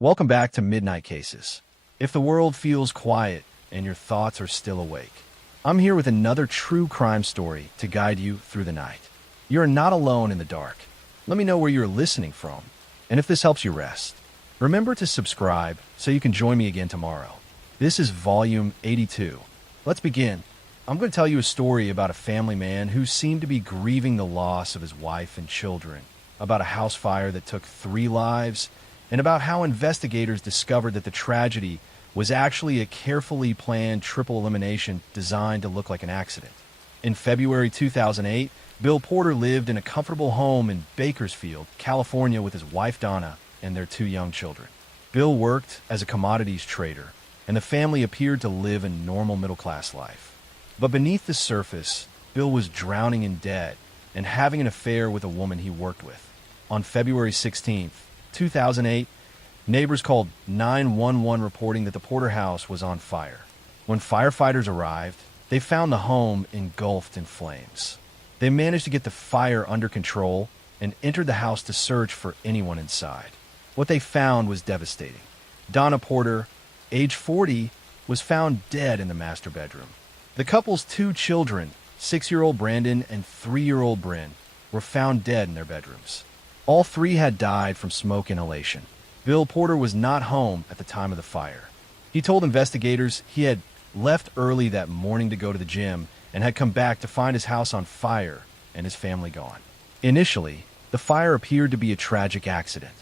Welcome back to Midnight Cases. If the world feels quiet and your thoughts are still awake, I'm here with another true crime story to guide you through the night. You're not alone in the dark. Let me know where you're listening from, and if this helps you rest. Remember to subscribe so you can join me again tomorrow. This is Volume 82. Let's begin. I'm going to tell you a story about a family man who seemed to be grieving the loss of his wife and children, about a house fire that took 3 lives, and about how investigators discovered that the tragedy was actually a carefully planned triple elimination designed to look like an accident. In February 2008, Bill Porter lived in a comfortable home in Bakersfield, California with his wife Donna and their 2 young children. Bill worked as a commodities trader, and the family appeared to live a normal middle-class life. But beneath the surface, Bill was drowning in debt and having an affair with a woman he worked with. On February 16, 2008, neighbors called 911 reporting that the Porter house was on fire. When firefighters arrived, they found the home engulfed in flames. They managed to get the fire under control and entered the house to search for anyone inside. What they found was devastating. Donna Porter, age 40, was found dead in the master bedroom. The couple's 2 children, 6-year-old Brandon and 3-year-old Bryn, were found dead in their bedrooms. All 3 had died from smoke inhalation. Bill Porter was not home at the time of the fire. He told investigators he had left early that morning to go to the gym and had come back to find his house on fire and his family gone. Initially, the fire appeared to be a tragic accident.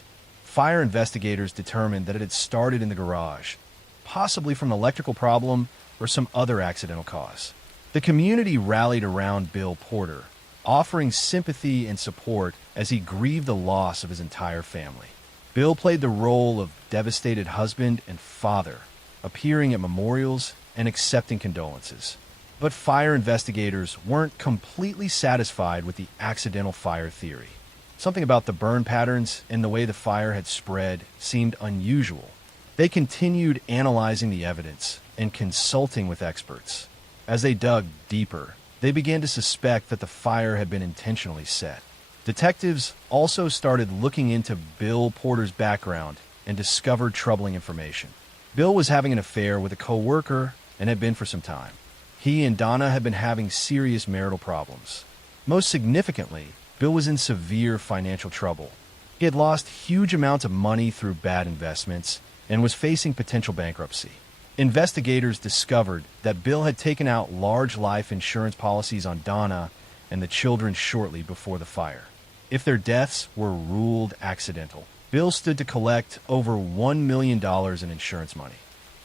Fire investigators determined that it had started in the garage, possibly from an electrical problem or some other accidental cause. The community rallied around Bill Porter, offering sympathy and support as he grieved the loss of his entire family. Bill played the role of devastated husband and father, appearing at memorials and accepting condolences. But fire investigators weren't completely satisfied with the accidental fire theory. Something about the burn patterns and the way the fire had spread seemed unusual. They continued analyzing the evidence and consulting with experts. As they dug deeper, they began to suspect that the fire had been intentionally set. Detectives also started looking into Bill Porter's background and discovered troubling information. Bill was having an affair with a co-worker and had been for some time. He and Donna had been having serious marital problems. Most significantly, Bill was in severe financial trouble. He had lost huge amounts of money through bad investments and was facing potential bankruptcy. Investigators discovered that Bill had taken out large life insurance policies on Donna and the children shortly before the fire. If their deaths were ruled accidental, Bill stood to collect over $1 million in insurance money.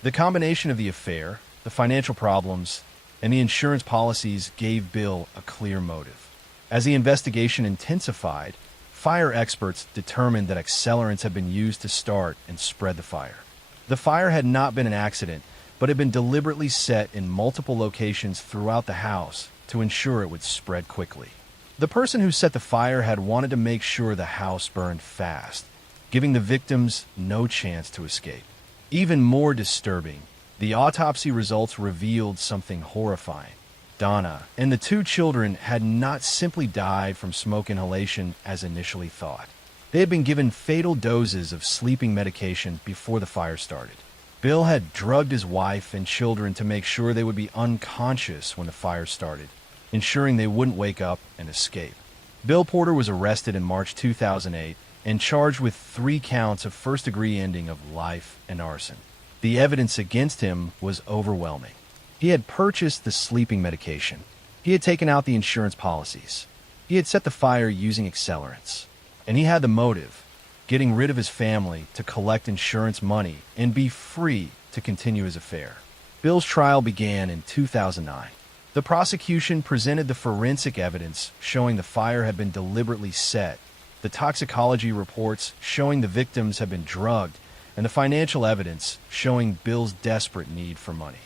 The combination of the affair, the financial problems, and the insurance policies gave Bill a clear motive. As the investigation intensified, fire experts determined that accelerants had been used to start and spread the fire. The fire had not been an accident, but had been deliberately set in multiple locations throughout the house to ensure it would spread quickly. The person who set the fire had wanted to make sure the house burned fast, giving the victims no chance to escape. Even more disturbing, the autopsy results revealed something horrifying. Donna and the 2 children had not simply died from smoke inhalation as initially thought. They had been given fatal doses of sleeping medication before the fire started. Bill had drugged his wife and children to make sure they would be unconscious when the fire started, ensuring they wouldn't wake up and escape. Bill Porter was arrested in March 2008 and charged with 3 counts of first-degree ending of life and arson. The evidence against him was overwhelming. He had purchased the sleeping medication. He had taken out the insurance policies. He had set the fire using accelerants. And he had the motive, getting rid of his family to collect insurance money and be free to continue his affair. Bill's trial began in 2009. The prosecution presented the forensic evidence showing the fire had been deliberately set, the toxicology reports showing the victims had been drugged, and the financial evidence showing Bill's desperate need for money.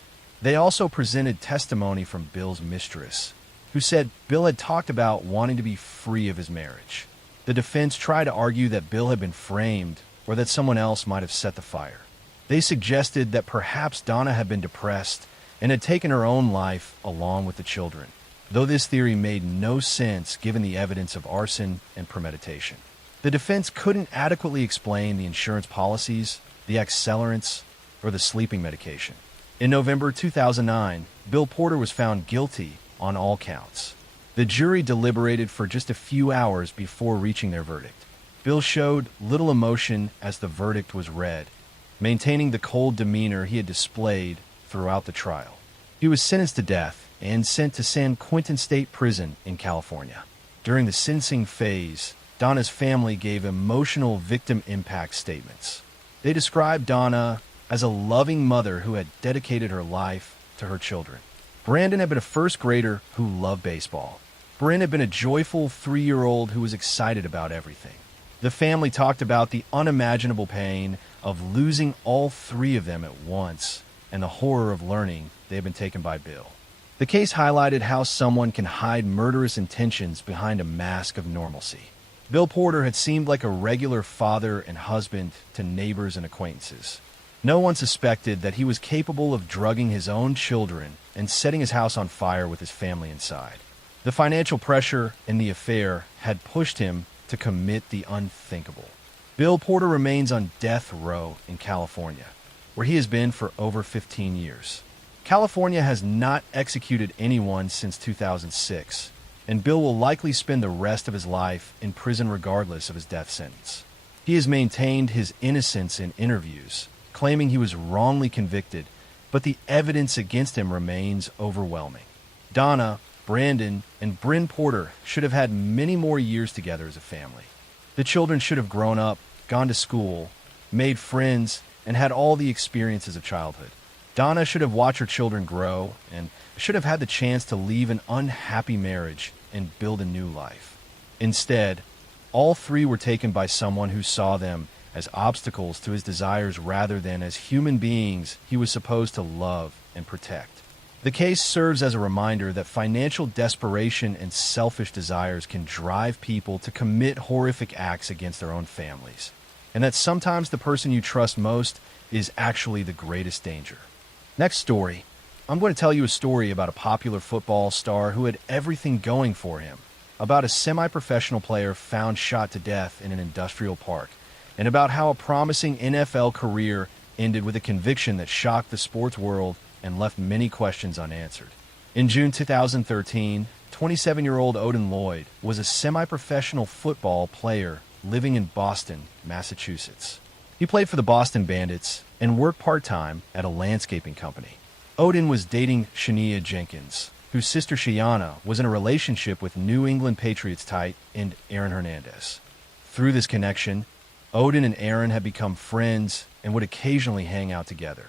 They also presented testimony from Bill's mistress, who said Bill had talked about wanting to be free of his marriage. The defense tried to argue that Bill had been framed or that someone else might have set the fire. They suggested that perhaps Donna had been depressed and had taken her own life along with the children, though this theory made no sense given the evidence of arson and premeditation. The defense couldn't adequately explain the insurance policies the accelerants, or the sleeping medication. In November 2009, Bill Porter was found guilty on all counts. The jury deliberated for just a few hours before reaching their verdict. Bill showed little emotion as the verdict was read, maintaining the cold demeanor he had displayed throughout the trial. He was sentenced to death and sent to San Quentin State Prison in California. During the sentencing phase, Donna's family gave emotional victim impact statements. They described Donna as a loving mother who had dedicated her life to her children. Brandon had been a first grader who loved baseball. Bryn had been a joyful 3-year-old who was excited about everything. The family talked about the unimaginable pain of losing all 3 of them at once and the horror of learning they had been taken by Bill. The case highlighted how someone can hide murderous intentions behind a mask of normalcy. Bill Porter had seemed like a regular father and husband to neighbors and acquaintances. No one suspected that he was capable of drugging his own children and setting his house on fire with his family inside. The financial pressure in the affair had pushed him to commit the unthinkable. Bill Porter remains on death row in California, where he has been for over 15 years. California has not executed anyone since 2006, and Bill will likely spend the rest of his life in prison regardless of his death sentence. He has maintained his innocence in interviews, claiming he was wrongly convicted, but the evidence against him remains overwhelming. Donna, Brandon, and Bryn Porter should have had many more years together as a family. The children should have grown up, gone to school, made friends, and had all the experiences of childhood. Donna should have watched her children grow and should have had the chance to leave an unhappy marriage and build a new life. Instead, all 3 were taken by someone who saw them as obstacles to his desires rather than as human beings he was supposed to love and protect. The case serves as a reminder that financial desperation and selfish desires can drive people to commit horrific acts against their own families, and that sometimes the person you trust most is actually the greatest danger. Next story. I'm going to tell you a story about a popular football star who had everything going for him, about a semi-professional player found shot to death in an industrial park, and about how a promising NFL career ended with a conviction that shocked the sports world and left many questions unanswered. In June 2013, 27-year-old Odin Lloyd was a semi-professional football player living in Boston, Massachusetts. He played for the Boston Bandits and worked part-time at a landscaping company. Odin was dating Shania Jenkins, whose sister Shiana was in a relationship with New England Patriots tight end Aaron Hernandez. Through this connection, Odin and Aaron had become friends and would occasionally hang out together.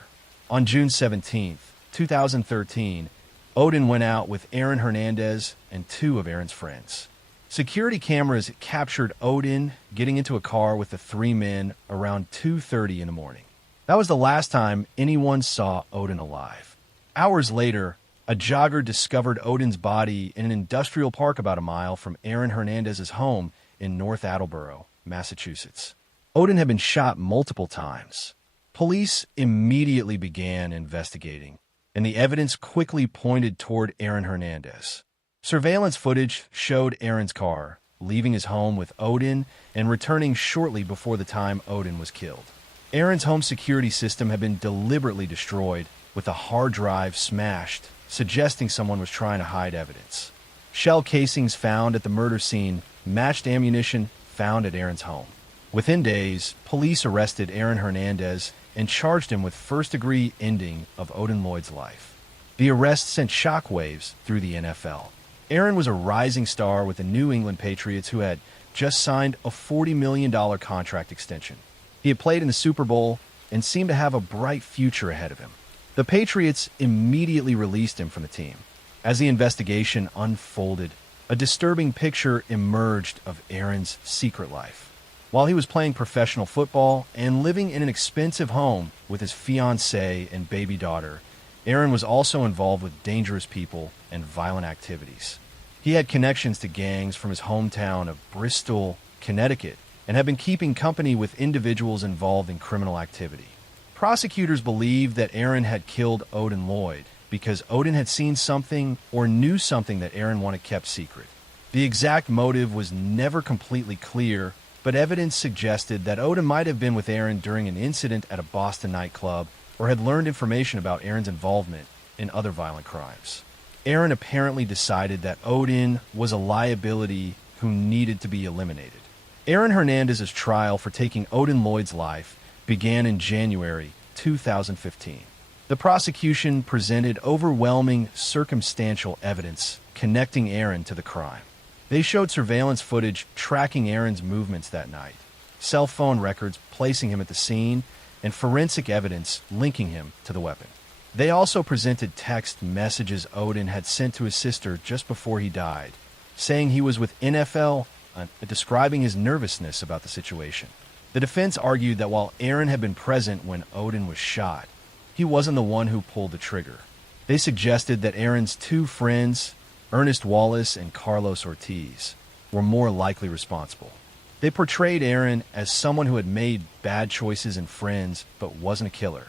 On June 17, 2013, Odin went out with Aaron Hernandez and 2 of Aaron's friends. Security cameras captured Odin getting into a car with the 3 men around 2:30 in the morning. That was the last time anyone saw Odin alive. Hours later, a jogger discovered Odin's body in an industrial park about a mile from Aaron Hernandez's home in North Attleboro, Massachusetts. Odin had been shot multiple times. Police immediately began investigating, and the evidence quickly pointed toward Aaron Hernandez. Surveillance footage showed Aaron's car leaving his home with Odin and returning shortly before the time Odin was killed. Aaron's home security system had been deliberately destroyed, with a hard drive smashed, suggesting someone was trying to hide evidence. Shell casings found at the murder scene matched ammunition found at Aaron's home. Within days, police arrested Aaron Hernandez and charged him with first-degree ending of Odin Lloyd's life. The arrest sent shockwaves through the NFL. Aaron was a rising star with the New England Patriots, who had just signed a $40 million contract extension. He had played in the Super Bowl and seemed to have a bright future ahead of him. The Patriots immediately released him from the team. As the investigation unfolded, a disturbing picture emerged of Aaron's secret life. While he was playing professional football and living in an expensive home with his fiancée and baby daughter, Aaron was also involved with dangerous people and violent activities. He had connections to gangs from his hometown of Bristol, Connecticut, and had been keeping company with individuals involved in criminal activity. Prosecutors believed that Aaron had killed Odin Lloyd because Odin had seen something or knew something that Aaron wanted kept secret. The exact motive was never completely clear, but evidence suggested that Odin might have been with Aaron during an incident at a Boston nightclub or had learned information about Aaron's involvement in other violent crimes. Aaron apparently decided that Odin was a liability who needed to be eliminated. Aaron Hernandez's trial for taking Odin Lloyd's life began in January 2015. The prosecution presented overwhelming circumstantial evidence connecting Aaron to the crime. They showed surveillance footage tracking Aaron's movements that night, cell phone records placing him at the scene, and forensic evidence linking him to the weapon. They also presented text messages Odin had sent to his sister just before he died, saying he was with NFL, describing his nervousness about the situation. The defense argued that while Aaron had been present when Odin was shot, he wasn't the one who pulled the trigger. They suggested that Aaron's two friends, Ernest Wallace and Carlos Ortiz, were more likely responsible. They portrayed Aaron as someone who had made bad choices and friends but wasn't a killer.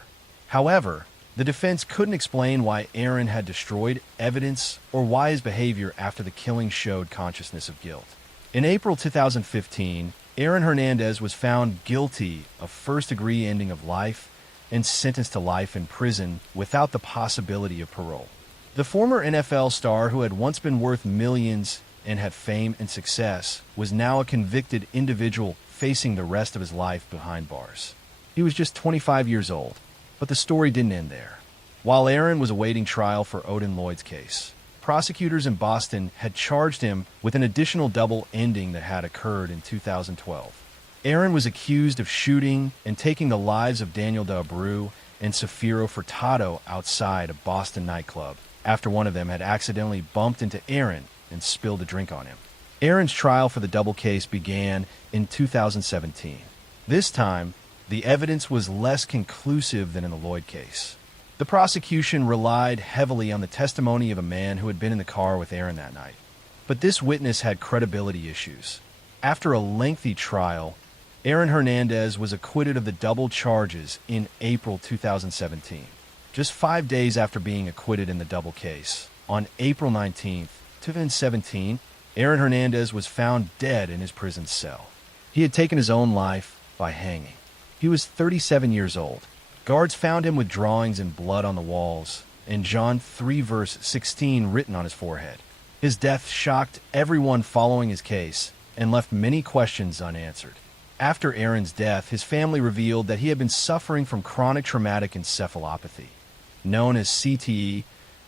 However, the defense couldn't explain why Aaron had destroyed evidence or why his behavior after the killing showed consciousness of guilt. In April 2015, Aaron Hernandez was found guilty of first-degree ending of life and sentenced to life in prison without the possibility of parole. The former NFL star, who had once been worth millions and had fame and success, was now a convicted individual facing the rest of his life behind bars. He was just 25 years old. But the story didn't end there. While Aaron was awaiting trial for Odin Lloyd's case, prosecutors in Boston had charged him with an additional double ending that had occurred in 2012. Aaron was accused of shooting and taking the lives of Daniel D'Abreu and Safiro Furtado outside a Boston nightclub after one of them had accidentally bumped into Aaron and spilled a drink on him. Aaron's trial for the double case began in 2017. This time, the evidence was less conclusive than in the Lloyd case. The prosecution relied heavily on the testimony of a man who had been in the car with Aaron that night. But this witness had credibility issues. After a lengthy trial, Aaron Hernandez was acquitted of the double charges in April 2017. Just 5 days after being acquitted in the double case, on April 19, 2017, Aaron Hernandez was found dead in his prison cell. He had taken his own life by hanging. He was 37 years old. Guards found him with drawings and blood on the walls, and John 3 verse 16 written on his forehead. His death shocked everyone following his case and left many questions unanswered. After Aaron's death, his family revealed that he had been suffering from chronic traumatic encephalopathy, known as CTE,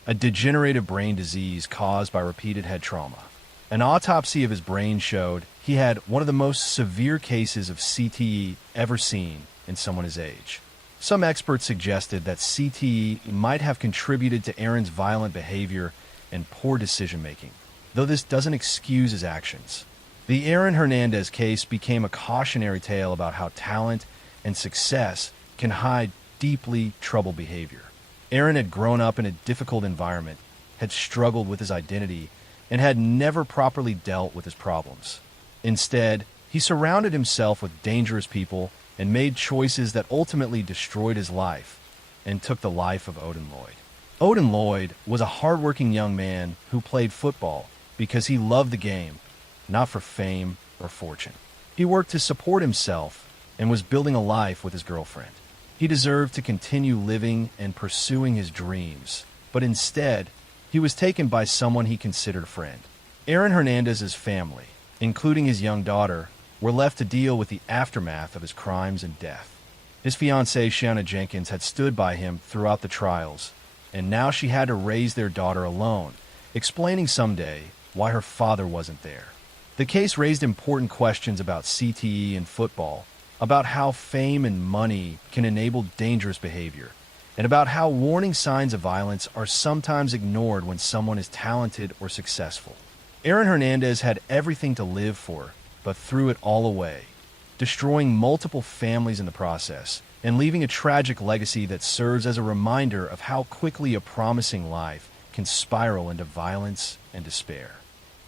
a degenerative brain disease caused by repeated head trauma. An autopsy of his brain showed he had one of the most severe cases of CTE ever seen in someone his age. Some experts suggested that CTE might have contributed to Aaron's violent behavior and poor decision-making, though this doesn't excuse his actions. The Aaron Hernandez case became a cautionary tale about how talent and success can hide deeply troubled behavior. Aaron had grown up in a difficult environment, had struggled with his identity, and had never properly dealt with his problems. Instead, he surrounded himself with dangerous people and made choices that ultimately destroyed his life and took the life of Odin Lloyd. Odin Lloyd was a hardworking young man who played football because he loved the game, not for fame or fortune. He worked to support himself and was building a life with his girlfriend. He deserved to continue living and pursuing his dreams, but instead, he was taken by someone he considered a friend. Aaron Hernandez's family, including his young daughter, were left to deal with the aftermath of his crimes and death. His fiancée, Shanna Jenkins, had stood by him throughout the trials, and now she had to raise their daughter alone, explaining someday why her father wasn't there. The case raised important questions about CTE and football, about how fame and money can enable dangerous behavior, and about how warning signs of violence are sometimes ignored when someone is talented or successful. Aaron Hernandez had everything to live for, but threw it all away, destroying multiple families in the process, and leaving a tragic legacy that serves as a reminder of how quickly a promising life can spiral into violence and despair.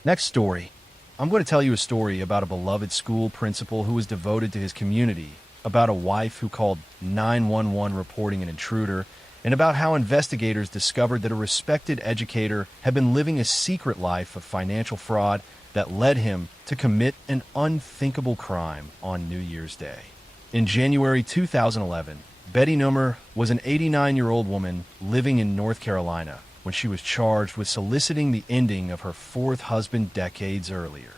Next story. I'm going to tell you a story about a beloved school principal who was devoted to his community, about a wife who called 911 reporting an intruder, and about how investigators discovered that a respected educator had been living a secret life of financial fraud that led him to commit an unthinkable crime on New Year's Day. In January 2011, Betty Nummer was an 89-year-old woman living in North Carolina when she was charged with soliciting the ending of her fourth husband decades earlier.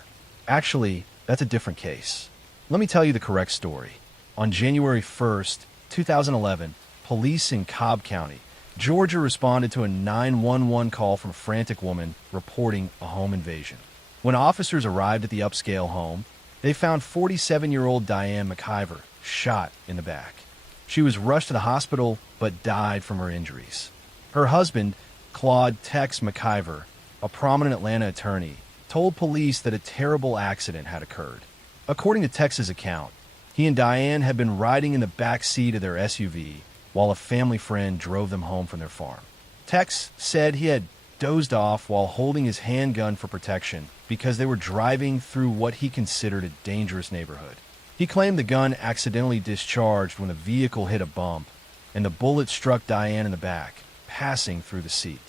Actually, that's a different case. Let me tell you the correct story. On January 1st, 2011, police in Cobb County, Georgia responded to a 911 call from a frantic woman reporting a home invasion. When officers arrived at the upscale home, they found 47-year-old Diane McIver shot in the back. She was rushed to the hospital but died from her injuries. Her husband, Claude Tex McIver, a prominent Atlanta attorney, told police that a terrible accident had occurred. According to Tex's account, he and Diane had been riding in the back seat of their SUV while a family friend drove them home from their farm. Tex said he had dozed off while holding his handgun for protection because they were driving through what he considered a dangerous neighborhood. He claimed the gun accidentally discharged when the vehicle hit a bump, and the bullet struck Diane in the back, passing through the seat.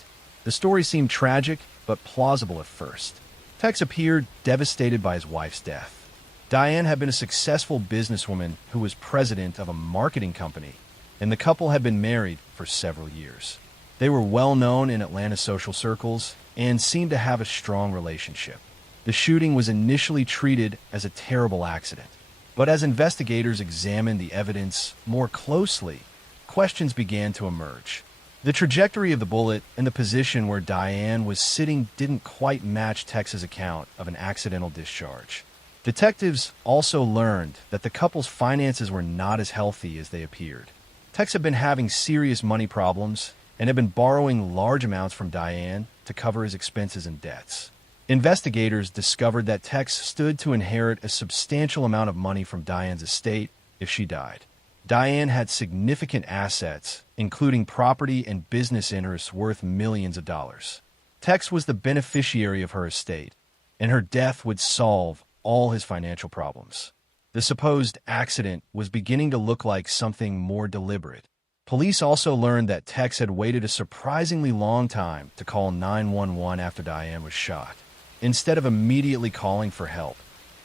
The story seemed tragic, but plausible at first. Tex appeared devastated by his wife's death. Diane had been a successful businesswoman who was president of a marketing company, and the couple had been married for several years. They were well known in Atlanta social circles and seemed to have a strong relationship. The shooting was initially treated as a terrible accident, but as investigators examined the evidence more closely, questions began to emerge. The trajectory of the bullet and the position where Diane was sitting didn't quite match Tex's account of an accidental discharge. Detectives also learned that the couple's finances were not as healthy as they appeared. Tex had been having serious money problems and had been borrowing large amounts from Diane to cover his expenses and debts. Investigators discovered that Tex stood to inherit a substantial amount of money from Diane's estate if she died. Diane had significant assets, including property and business interests worth millions of dollars. Tex was the beneficiary of her estate, and her death would solve all his financial problems. The supposed accident was beginning to look like something more deliberate. Police also learned that Tex had waited a surprisingly long time to call 911 after Diane was shot. Instead of immediately calling for help,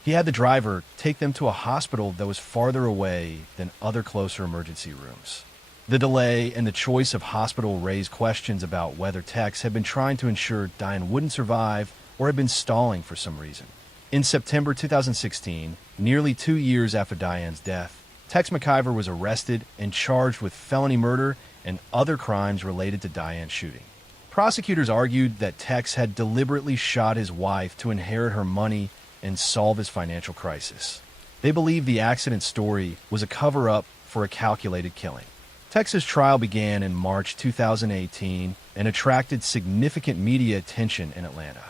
he had the driver take them to a hospital that was farther away than other closer emergency rooms. The delay and the choice of hospital raised questions about whether Tex had been trying to ensure Diane wouldn't survive or had been stalling for some reason. In September 2016, nearly 2 years after Diane's death, Tex McIver was arrested and charged with felony murder and other crimes related to Diane's shooting. Prosecutors argued that Tex had deliberately shot his wife to inherit her money and solve his financial crisis. They believed the accident story was a cover-up for a calculated killing. Tex's trial began in March 2018 and attracted significant media attention in Atlanta.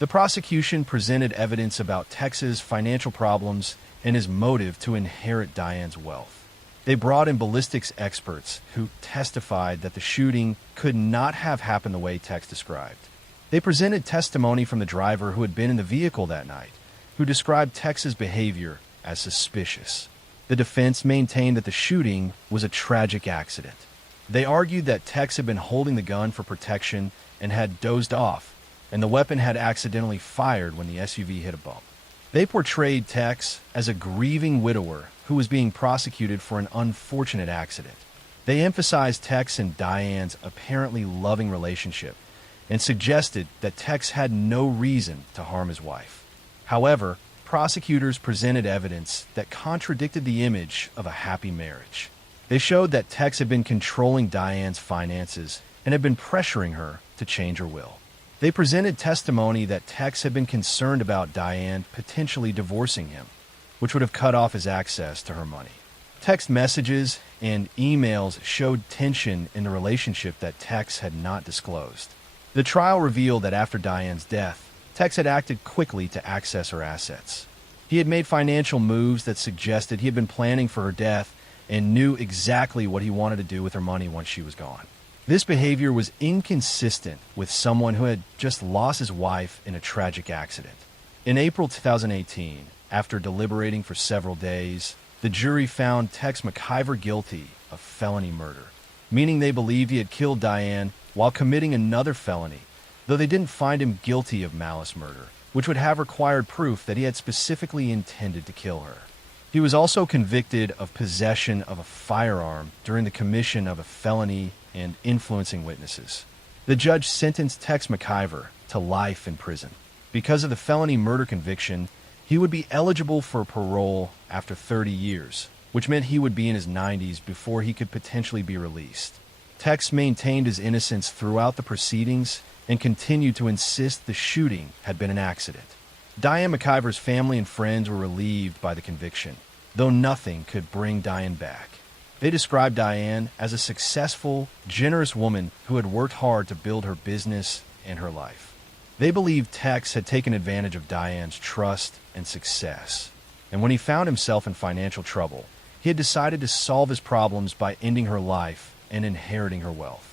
The prosecution presented evidence about Tex's financial problems and his motive to inherit Diane's wealth. They brought in ballistics experts who testified that the shooting could not have happened the way Tex described. They presented testimony from the driver who had been in the vehicle that night, who described Tex's behavior as suspicious. The defense maintained that the shooting was a tragic accident. They argued that Tex had been holding the gun for protection and had dozed off, and the weapon had accidentally fired when the SUV hit a bump. They portrayed Tex as a grieving widower who was being prosecuted for an unfortunate accident. They emphasized Tex and Diane's apparently loving relationship and suggested that Tex had no reason to harm his wife. However, prosecutors presented evidence that contradicted the image of a happy marriage. They showed that Tex had been controlling Diane's finances and had been pressuring her to change her will. They presented testimony that Tex had been concerned about Diane potentially divorcing him, which would have cut off his access to her money. Text messages and emails showed tension in the relationship that Tex had not disclosed. The trial revealed that after Diane's death, Tex had acted quickly to access her assets. He had made financial moves that suggested he had been planning for her death and knew exactly what he wanted to do with her money once she was gone. This behavior was inconsistent with someone who had just lost his wife in a tragic accident. In April 2018, after deliberating for several days, the jury found Tex McIver guilty of felony murder, meaning they believed he had killed Diane while committing another felony, though they didn't find him guilty of malice murder, which would have required proof that he had specifically intended to kill her. He was also convicted of possession of a firearm during the commission of a felony and influencing witnesses. The judge sentenced Tex McIver to life in prison. Because of the felony murder conviction, he would be eligible for parole after 30 years, which meant he would be in his 90s before he could potentially be released. Tex maintained his innocence throughout the proceedings and continued to insist the shooting had been an accident. Diane McIver's family and friends were relieved by the conviction, though nothing could bring Diane back. They described Diane as a successful, generous woman who had worked hard to build her business and her life. They believed Tex had taken advantage of Diane's trust and success, and when he found himself in financial trouble, he had decided to solve his problems by ending her life and inheriting her wealth.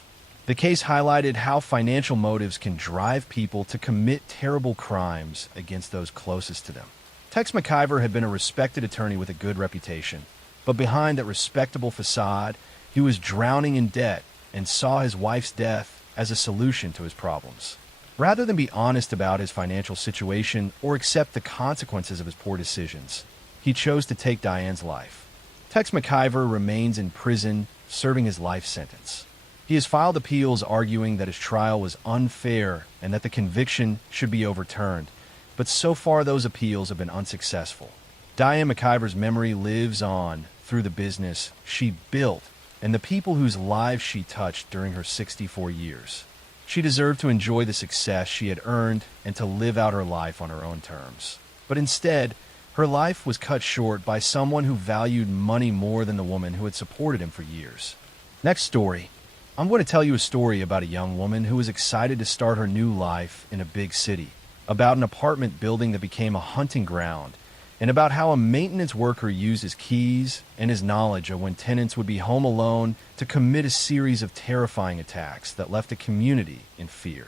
The case highlighted how financial motives can drive people to commit terrible crimes against those closest to them. Tex McIver had been a respected attorney with a good reputation, but behind that respectable facade, he was drowning in debt and saw his wife's death as a solution to his problems. Rather than be honest about his financial situation or accept the consequences of his poor decisions, he chose to take Diane's life. Tex McIver remains in prison, serving his life sentence. He has filed appeals arguing that his trial was unfair and that the conviction should be overturned, but so far those appeals have been unsuccessful. Diane McIver's memory lives on through the business she built and the people whose lives she touched during her 64 years. She deserved to enjoy the success she had earned and to live out her life on her own terms. But instead, her life was cut short by someone who valued money more than the woman who had supported him for years. Next story. I'm going to tell you a story about a young woman who was excited to start her new life in a big city, about an apartment building that became a hunting ground, and about how a maintenance worker used his keys and his knowledge of when tenants would be home alone to commit a series of terrifying attacks that left a community in fear.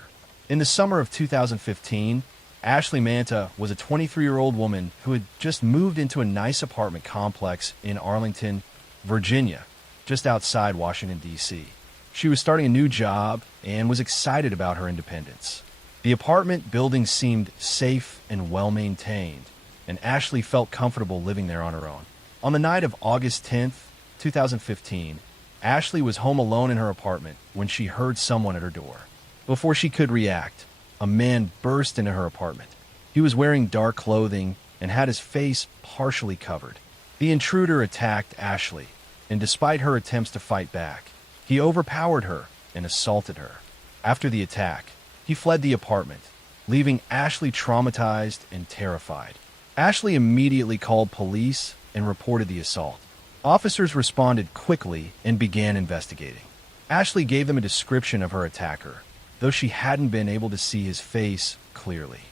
In the summer of 2015, Ashley Manta was a 23-year-old woman who had just moved into a nice apartment complex in Arlington, Virginia, just outside Washington, D.C. She was starting a new job and was excited about her independence. The apartment building seemed safe and well-maintained, and Ashley felt comfortable living there on her own. On the night of August 10th, 2015, Ashley was home alone in her apartment when she heard someone at her door. Before she could react, a man burst into her apartment. He was wearing dark clothing and had his face partially covered. The intruder attacked Ashley, and despite her attempts to fight back, he overpowered her and assaulted her. After the attack, he fled the apartment, leaving Ashley traumatized and terrified. Ashley immediately called police and reported the assault. Officers responded quickly and began investigating. Ashley gave them a description of her attacker, though she hadn't been able to see his face clearly.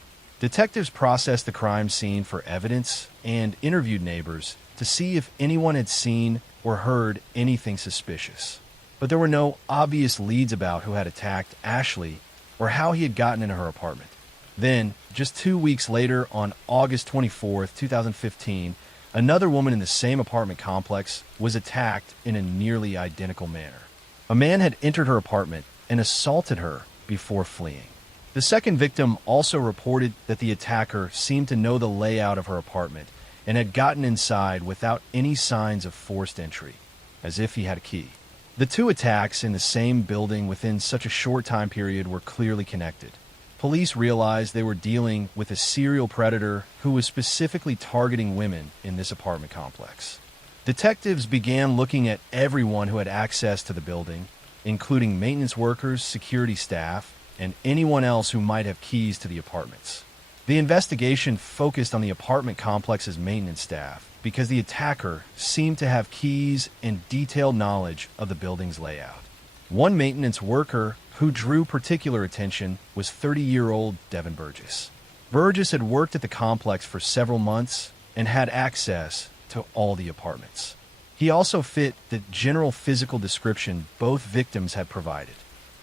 Detectives processed the crime scene for evidence and interviewed neighbors to see if anyone had seen or heard anything suspicious. But there were no obvious leads about who had attacked Ashley or how he had gotten into her apartment. Then, just 2 weeks later, on August 24th, 2015, another woman in the same apartment complex was attacked in a nearly identical manner. A man had entered her apartment and assaulted her before fleeing. The second victim also reported that the attacker seemed to know the layout of her apartment and had gotten inside without any signs of forced entry, as if he had a key. The two attacks in the same building within such a short time period were clearly connected. Police realized they were dealing with a serial predator who was specifically targeting women in this apartment complex. Detectives began looking at everyone who had access to the building, including maintenance workers, security staff, and anyone else who might have keys to the apartments. The investigation focused on the apartment complex's maintenance staff because the attacker seemed to have keys and detailed knowledge of the building's layout. One maintenance worker who drew particular attention was 30-year-old Devin Burgess. Burgess had worked at the complex for several months and had access to all the apartments. He also fit the general physical description both victims had provided.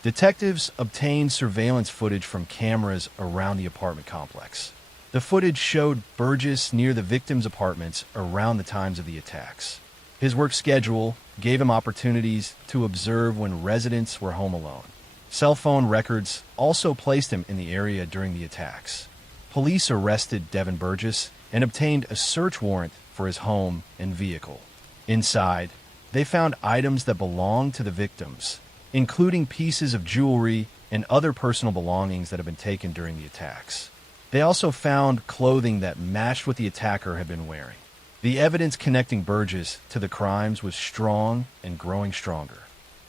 Detectives obtained surveillance footage from cameras around the apartment complex. The footage showed Burgess near the victims' apartments around the times of the attacks. His work schedule gave him opportunities to observe when residents were home alone. Cell phone records also placed him in the area during the attacks. police arrested Devin Burgess and obtained a search warrant for his home and vehicle. Inside, they found items that belonged to the victims, including pieces of jewelry and other personal belongings that had been taken during the attacks. They also found clothing that matched what the attacker had been wearing. The evidence connecting Burgess to the crimes was strong and growing stronger.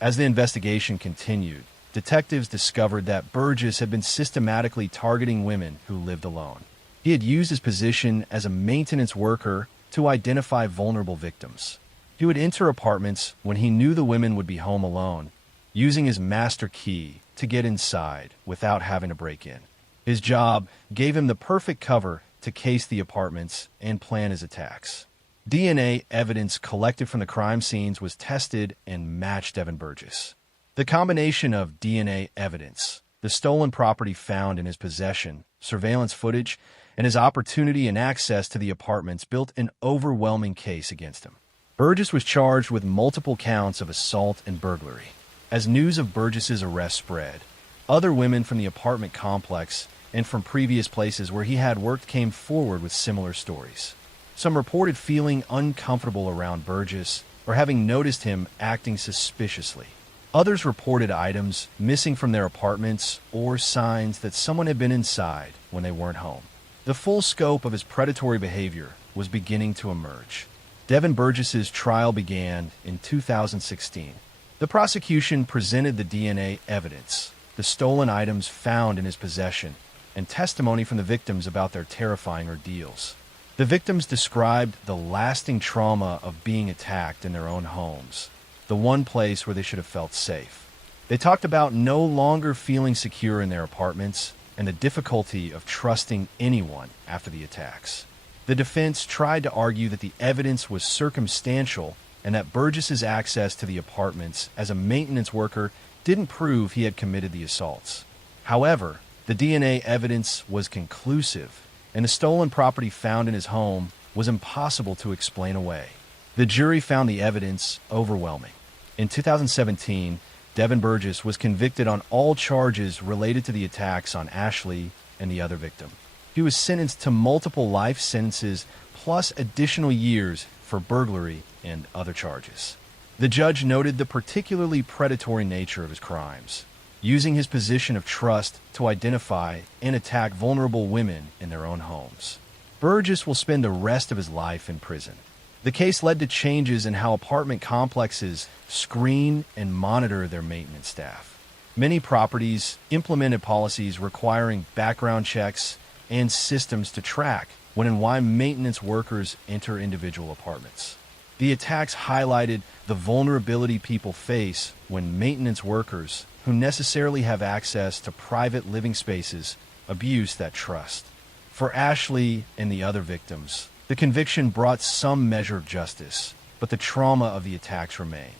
As the investigation continued, detectives discovered that Burgess had been systematically targeting women who lived alone. He had used his position as a maintenance worker to identify vulnerable victims. He would enter apartments when he knew the women would be home alone, using his master key to get inside without having to break in. His job gave him the perfect cover to case the apartments and plan his attacks. DNA evidence collected from the crime scenes was tested and matched Devin Burgess. The combination of DNA evidence, the stolen property found in his possession, surveillance footage, and his opportunity and access to the apartments built an overwhelming case against him. Burgess was charged with multiple counts of assault and burglary. As news of Burgess's arrest spread, other women from the apartment complex and from previous places where he had worked came forward with similar stories. Some reported feeling uncomfortable around Burgess or having noticed him acting suspiciously. Others reported items missing from their apartments or signs that someone had been inside when they weren't home. The full scope of his predatory behavior was beginning to emerge. Devin Burgess's trial began in 2016. The prosecution presented the DNA evidence, the stolen items found in his possession, and testimony from the victims about their terrifying ordeals. The victims described the lasting trauma of being attacked in their own homes, the one place where they should have felt safe. They talked about no longer feeling secure in their apartments and the difficulty of trusting anyone after the attacks. The defense tried to argue that the evidence was circumstantial and that Burgess's access to the apartments as a maintenance worker didn't prove he had committed the assaults. However, the DNA evidence was conclusive, and the stolen property found in his home was impossible to explain away. The jury found the evidence overwhelming. In 2017, Devin Burgess was convicted on all charges related to the attacks on Ashley and the other victim. He was sentenced to multiple life sentences plus additional years for burglary and other charges. The judge noted the particularly predatory nature of his crimes, using his position of trust to identify and attack vulnerable women in their own homes. Burgess will spend the rest of his life in prison. The case led to changes in how apartment complexes screen and monitor their maintenance staff. Many properties implemented policies requiring background checks and systems to track when and why maintenance workers enter individual apartments. The attacks highlighted the vulnerability people face when maintenance workers, who necessarily have access to private living spaces, abuse that trust. For Ashley and the other victims, the conviction brought some measure of justice, but the trauma of the attacks remained.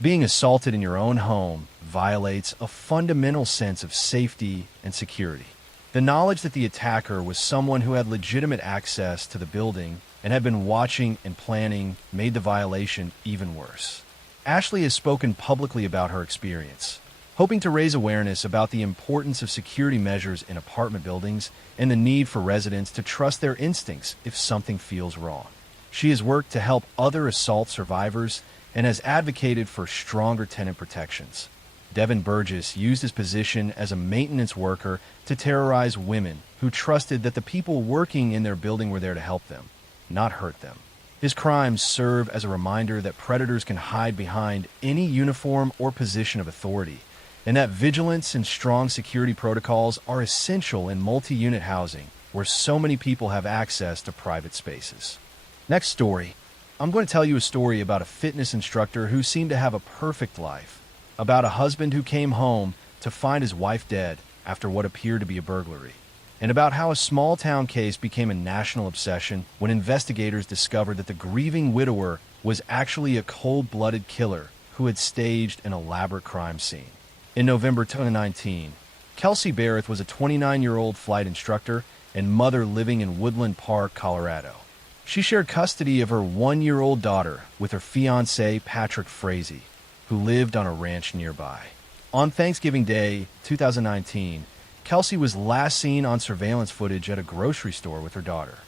Being assaulted in your own home violates a fundamental sense of safety and security. The knowledge that the attacker was someone who had legitimate access to the building and had been watching and planning made the violation even worse. Ashley has spoken publicly about her experience, hoping to raise awareness about the importance of security measures in apartment buildings and the need for residents to trust their instincts if something feels wrong. She has worked to help other assault survivors and has advocated for stronger tenant protections. Devin Burgess used his position as a maintenance worker to terrorize women who trusted that the people working in their building were there to help them, not hurt them. His crimes serve as a reminder that predators can hide behind any uniform or position of authority, and that vigilance and strong security protocols are essential in multi-unit housing where so many people have access to private spaces. Next story. I'm going to tell you a story about a fitness instructor who seemed to have a perfect life, about a husband who came home to find his wife dead after what appeared to be a burglary, and about how a small-town case became a national obsession when investigators discovered that the grieving widower was actually a cold-blooded killer who had staged an elaborate crime scene. In November 2019, Kelsey Barrett was a 29-year-old flight instructor and mother living in Woodland Park, Colorado. She shared custody of her 1-year-old daughter with her fiancé, Patrick Frazee, who lived on a ranch nearby. On Thanksgiving Day, 2019, Kelsey was last seen on surveillance footage at a grocery store with her daughter.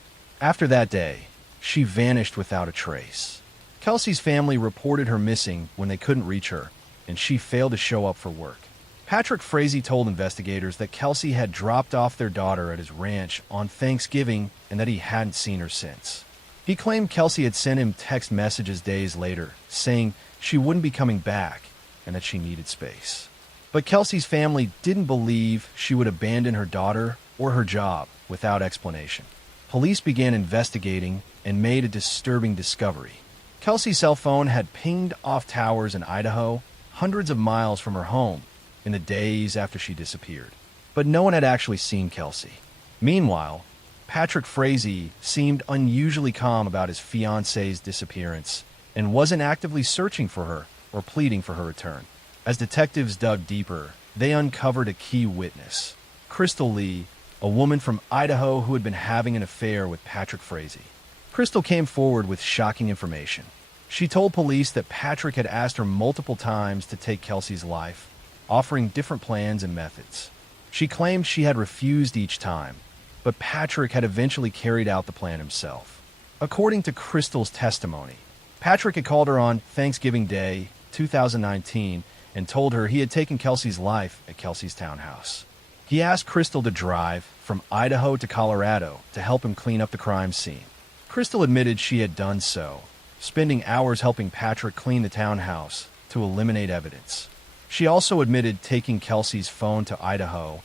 After that day, she vanished without a trace. Kelsey's family reported her missing when they couldn't reach her, and she failed to show up for work. Patrick Frazee told investigators that Kelsey had dropped off their daughter at his ranch on Thanksgiving and that he hadn't seen her since. He claimed Kelsey had sent him text messages days later, saying she wouldn't be coming back and that she needed space. But Kelsey's family didn't believe she would abandon her daughter or her job without explanation. Police began investigating and made a disturbing discovery. Kelsey's cell phone had pinged off towers in Idaho, hundreds of miles from her home, in the days after she disappeared. But no one had actually seen Kelsey. Meanwhile, Patrick Frazee seemed unusually calm about his fiance's disappearance and wasn't actively searching for her or pleading for her return. As detectives dug deeper, they uncovered a key witness, Crystal Lee, a woman from Idaho who had been having an affair with Patrick Frazee. Crystal came forward with shocking information. She told police that Patrick had asked her multiple times to take Kelsey's life, offering different plans and methods. She claimed she had refused each time, but Patrick had eventually carried out the plan himself. According to Crystal's testimony, Patrick had called her on Thanksgiving Day, 2019, and told her he had taken Kelsey's life at Kelsey's townhouse. He asked Crystal to drive from Idaho to Colorado to help him clean up the crime scene. Crystal admitted she had done so, spending hours helping Patrick clean the townhouse to eliminate evidence. She also admitted taking Kelsey's phone to Idaho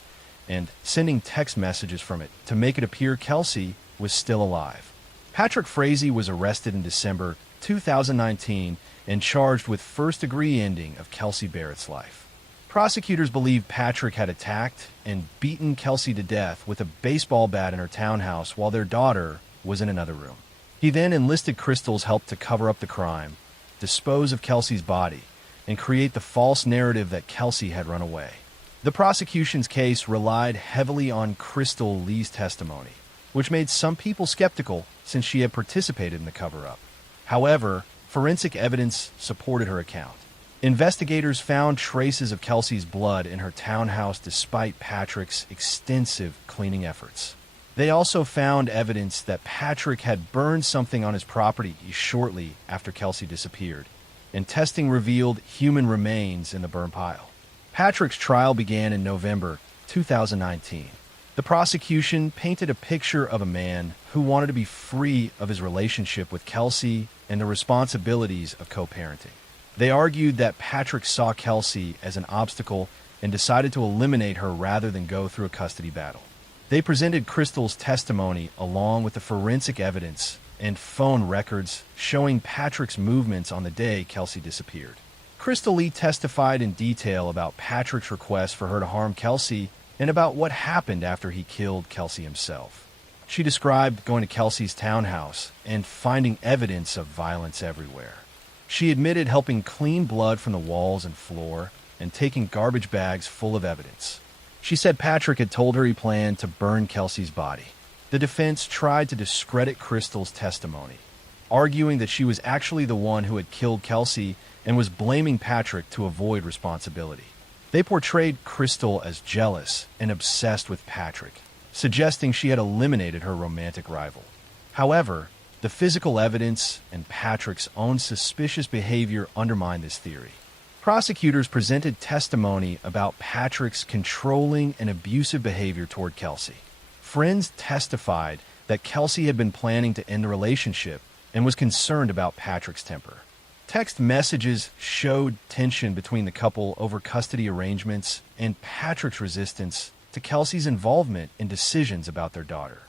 and sending text messages from it to make it appear Kelsey was still alive. Patrick Frazee was arrested in December 2019 and charged with first-degree ending of Kelsey Barrett's life. Prosecutors believe Patrick had attacked and beaten Kelsey to death with a baseball bat in her townhouse while their daughter was in another room. He then enlisted Crystal's help to cover up the crime, dispose of Kelsey's body, and create the false narrative that Kelsey had run away. The prosecution's case relied heavily on Crystal Lee's testimony, which made some people skeptical since she had participated in the cover-up. However, forensic evidence supported her account. Investigators found traces of Kelsey's blood in her townhouse despite Patrick's extensive cleaning efforts. They also found evidence that Patrick had burned something on his property shortly after Kelsey disappeared, and testing revealed human remains in the burn pile. Patrick's trial began in November 2019. The prosecution painted a picture of a man who wanted to be free of his relationship with Kelsey and the responsibilities of co-parenting. They argued that Patrick saw Kelsey as an obstacle and decided to eliminate her rather than go through a custody battle. They presented Crystal's testimony along with the forensic evidence and phone records showing Patrick's movements on the day Kelsey disappeared. Crystal Lee testified in detail about Patrick's request for her to harm Kelsey and about what happened after he killed Kelsey himself. She described going to Kelsey's townhouse and finding evidence of violence everywhere. She admitted helping clean blood from the walls and floor and taking garbage bags full of evidence. She said Patrick had told her he planned to burn Kelsey's body. The defense tried to discredit Crystal's testimony, arguing that she was actually the one who had killed Kelsey and was blaming Patrick to avoid responsibility. They portrayed Crystal as jealous and obsessed with Patrick, suggesting she had eliminated her romantic rival. However, the physical evidence and Patrick's own suspicious behavior undermined this theory. Prosecutors presented testimony about Patrick's controlling and abusive behavior toward Kelsey. Friends testified that Kelsey had been planning to end the relationship and was concerned about Patrick's temper. Text messages showed tension between the couple over custody arrangements and Patrick's resistance to Kelsey's involvement in decisions about their daughter.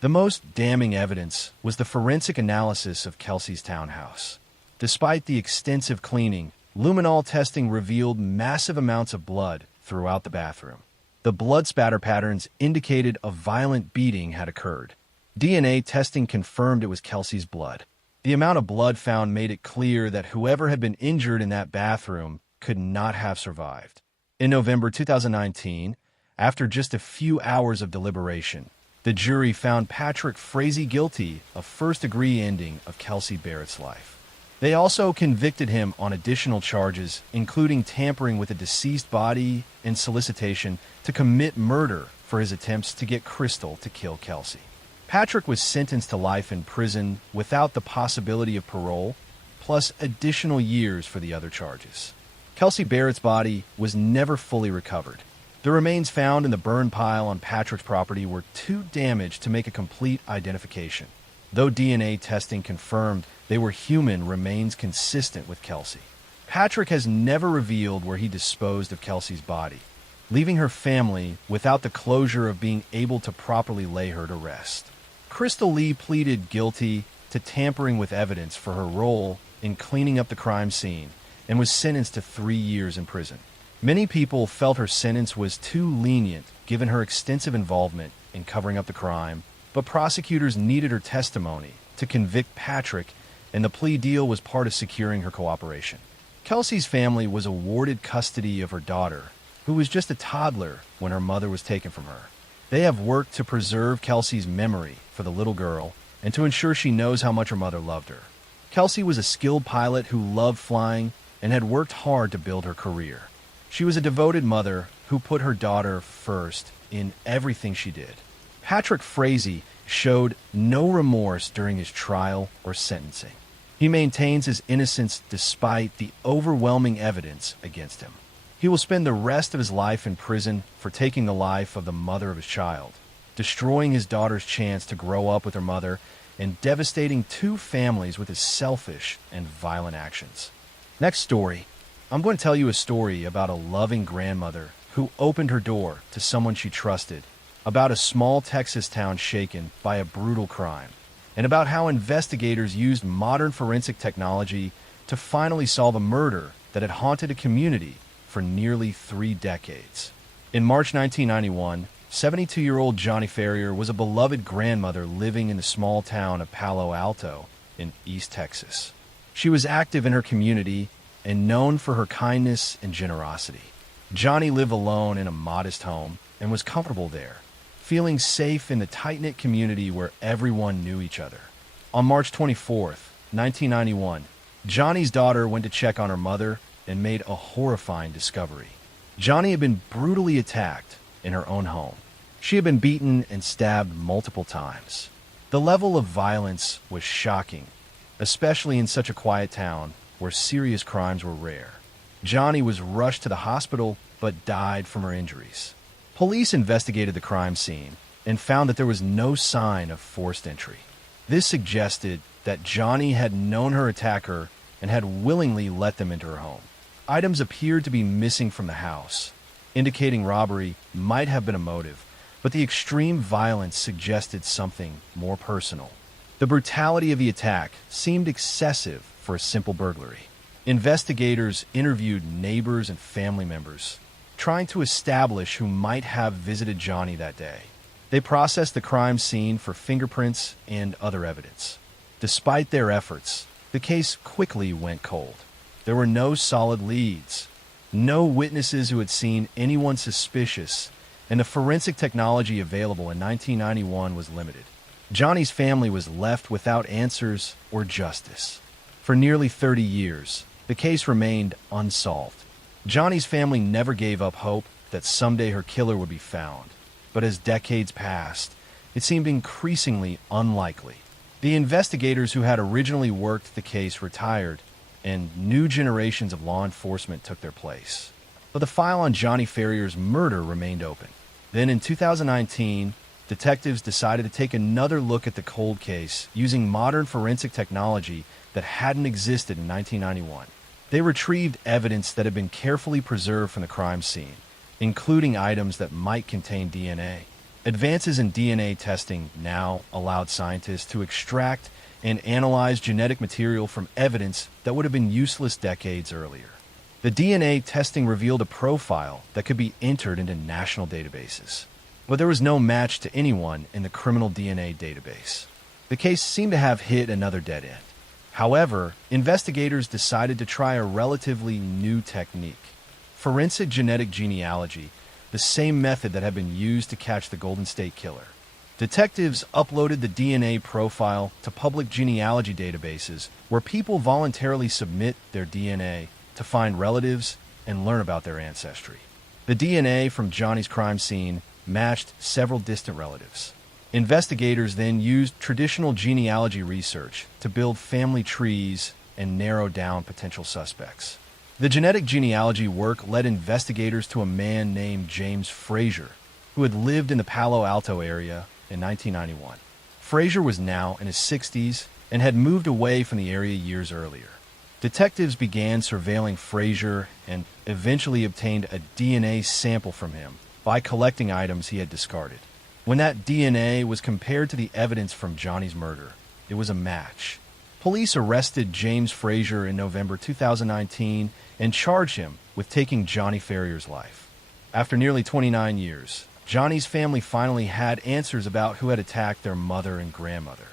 The most damning evidence was the forensic analysis of Kelsey's townhouse. Despite the extensive cleaning, luminol testing revealed massive amounts of blood throughout the bathroom. The blood spatter patterns indicated a violent beating had occurred. DNA testing confirmed it was Kelsey's blood. The amount of blood found made it clear that whoever had been injured in that bathroom could not have survived. In November 2019, after just a few hours of deliberation, the jury found Patrick Frazee guilty of first-degree ending of Kelsey Barrett's life. They also convicted him on additional charges, including tampering with a deceased body and solicitation to commit murder for his attempts to get Crystal to kill Kelsey. Patrick was sentenced to life in prison without the possibility of parole, plus additional years for the other charges. Kelsey Barrett's body was never fully recovered. The remains found in the burn pile on Patrick's property were too damaged to make a complete identification. Though DNA testing confirmed they were human, remains consistent with Kelsey. Patrick has never revealed where he disposed of Kelsey's body, leaving her family without the closure of being able to properly lay her to rest. Crystal Lee pleaded guilty to tampering with evidence for her role in cleaning up the crime scene and was sentenced to 3 years in prison. Many people felt her sentence was too lenient given her extensive involvement in covering up the crime, but prosecutors needed her testimony to convict Patrick, and the plea deal was part of securing her cooperation. Kelsey's family was awarded custody of her daughter, who was just a toddler when her mother was taken from her. They have worked to preserve Kelsey's memory for the little girl and to ensure she knows how much her mother loved her. Kelsey was a skilled pilot who loved flying and had worked hard to build her career. She was a devoted mother who put her daughter first in everything she did. Patrick Frazee showed no remorse during his trial or sentencing. He maintains his innocence despite the overwhelming evidence against him. He will spend the rest of his life in prison for taking the life of the mother of his child, destroying his daughter's chance to grow up with her mother, and devastating 2 families with his selfish and violent actions. Next story, I'm going to tell you a story about a loving grandmother who opened her door to someone she trusted, about a small Texas town shaken by a brutal crime, and about how investigators used modern forensic technology to finally solve a murder that had haunted a community for nearly 3 decades. In March 1991, 72-year-old Johnny Ferrier was a beloved grandmother living in the small town of Palo Alto in East Texas. She was active in her community and known for her kindness and generosity. Johnny lived alone in a modest home and was comfortable there, feeling safe in the tight-knit community where everyone knew each other. On March 24th, 1991, Johnny's daughter went to check on her mother and made a horrifying discovery. Johnny had been brutally attacked in her own home. She had been beaten and stabbed multiple times. The level of violence was shocking, especially in such a quiet town where serious crimes were rare. Johnny was rushed to the hospital but died from her injuries. Police investigated the crime scene and found that there was no sign of forced entry. This suggested that Johnny had known her attacker and had willingly let them into her home. Items appeared to be missing from the house, indicating robbery might have been a motive, but the extreme violence suggested something more personal. The brutality of the attack seemed excessive for a simple burglary. Investigators interviewed neighbors and family members, trying to establish who might have visited Johnny that day. They processed the crime scene for fingerprints and other evidence. Despite their efforts, the case quickly went cold. There were no solid leads, no witnesses who had seen anyone suspicious, and the forensic technology available in 1991 was limited. Johnny's family was left without answers or justice. For nearly 30 years, the case remained unsolved. Johnny's family never gave up hope that someday her killer would be found, but as decades passed, it seemed increasingly unlikely. The investigators who had originally worked the case retired, and new generations of law enforcement took their place. But the file on Johnny Ferrier's murder remained open. Then in 2019, detectives decided to take another look at the cold case using modern forensic technology that hadn't existed in 1991. They retrieved evidence that had been carefully preserved from the crime scene, including items that might contain DNA. Advances in DNA testing now allowed scientists to extract and analyze genetic material from evidence that would have been useless decades earlier. The DNA testing revealed a profile that could be entered into national databases, but there was no match to anyone in the criminal DNA database. The case seemed to have hit another dead end. However, investigators decided to try a relatively new technique: forensic genetic genealogy, the same method that had been used to catch the Golden State Killer. Detectives uploaded the DNA profile to public genealogy databases where people voluntarily submit their DNA to find relatives and learn about their ancestry. The DNA from Johnny's crime scene matched several distant relatives. Investigators then used traditional genealogy research to build family trees and narrow down potential suspects. The genetic genealogy work led investigators to a man named James Frazier, who had lived in the Palo Alto area in 1991. Frazier was now in his 60s and had moved away from the area years earlier. Detectives began surveilling Frazier and eventually obtained a DNA sample from him by collecting items he had discarded. When that DNA was compared to the evidence from Johnny's murder, it was a match. Police arrested James Frazier in November 2019 and charged him with taking Johnny Ferrier's life. After nearly 29 years, Johnny's family finally had answers about who had attacked their mother and grandmother.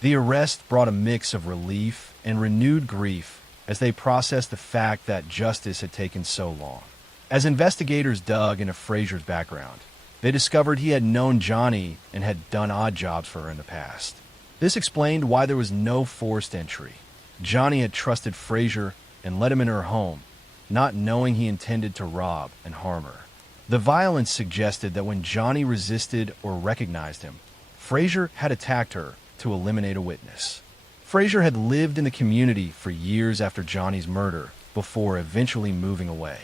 The arrest brought a mix of relief and renewed grief as they processed the fact that justice had taken so long. As investigators dug into Frazier's background, they discovered he had known Johnny and had done odd jobs for her in the past. This explained why there was no forced entry. Johnny had trusted Frazier and let him into her home, not knowing he intended to rob and harm her. The violence suggested that when Johnny resisted or recognized him, Frazier had attacked her to eliminate a witness. Frazier had lived in the community for years after Johnny's murder before eventually moving away.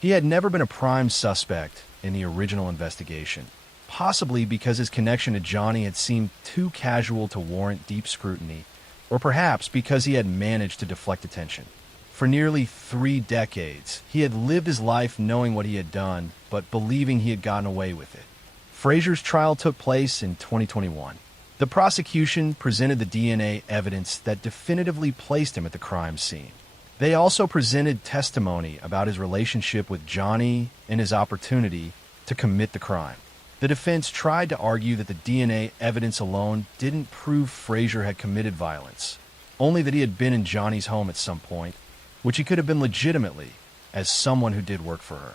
He had never been a prime suspect in the original investigation, possibly because his connection to Johnny had seemed too casual to warrant deep scrutiny, or perhaps because he had managed to deflect attention. For nearly 3 decades, he had lived his life knowing what he had done, but believing he had gotten away with it. Frazier's trial took place in 2021. The prosecution presented the DNA evidence that definitively placed him at the crime scene. They also presented testimony about his relationship with Johnny and his opportunity to commit the crime. The defense tried to argue that the DNA evidence alone didn't prove Frazier had committed violence, only that he had been in Johnny's home at some point, which he could have been legitimately as someone who did work for her.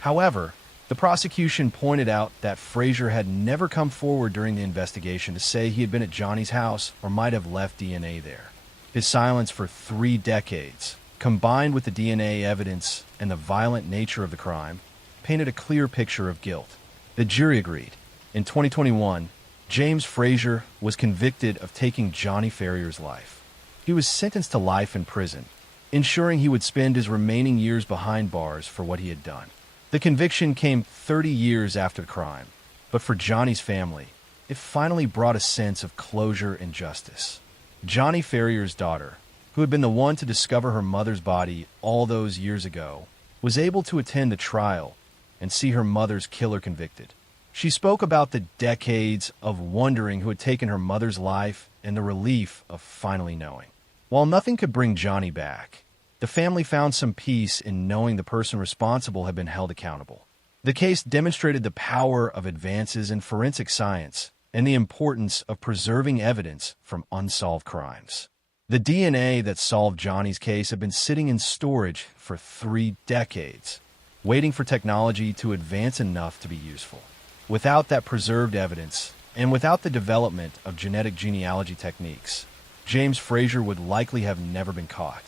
However, the prosecution pointed out that Frazier had never come forward during the investigation to say he had been at Johnny's house or might have left DNA there. His silence for 3 decades, combined with the DNA evidence and the violent nature of the crime, painted a clear picture of guilt. The jury agreed. In 2021, James Frazier was convicted of taking Johnny Ferrier's life. He was sentenced to life in prison, ensuring he would spend his remaining years behind bars for what he had done. The conviction came 30 years after the crime, but for Johnny's family, it finally brought a sense of closure and justice. Johnny Ferrier's daughter, who had been the one to discover her mother's body all those years ago, was able to attend the trial and see her mother's killer convicted. She spoke about the decades of wondering who had taken her mother's life and the relief of finally knowing. While nothing could bring Johnny back, the family found some peace in knowing the person responsible had been held accountable. The case demonstrated the power of advances in forensic science and the importance of preserving evidence from unsolved crimes. The DNA that solved Johnny's case had been sitting in storage for 3 decades, waiting for technology to advance enough to be useful. Without that preserved evidence, and without the development of genetic genealogy techniques, James Frazier would likely have never been caught.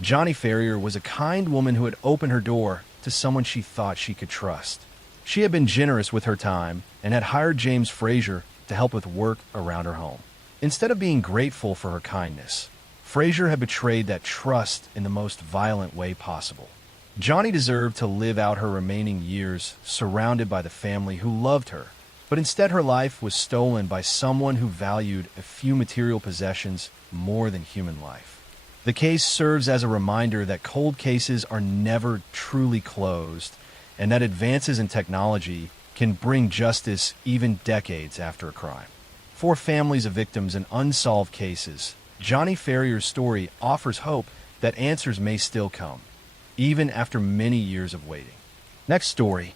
Johnny Ferrier was a kind woman who had opened her door to someone she thought she could trust. She had been generous with her time and had hired James Frazier to help with work around her home. Instead of being grateful for her kindness, Frazier had betrayed that trust in the most violent way possible. Johnny deserved to live out her remaining years surrounded by the family who loved her, but instead her life was stolen by someone who valued a few material possessions more than human life. The case serves as a reminder that cold cases are never truly closed, and that advances in technology can bring justice even decades after a crime. For families of victims in unsolved cases, Johnny Ferrier's story offers hope that answers may still come, even after many years of waiting. Next story,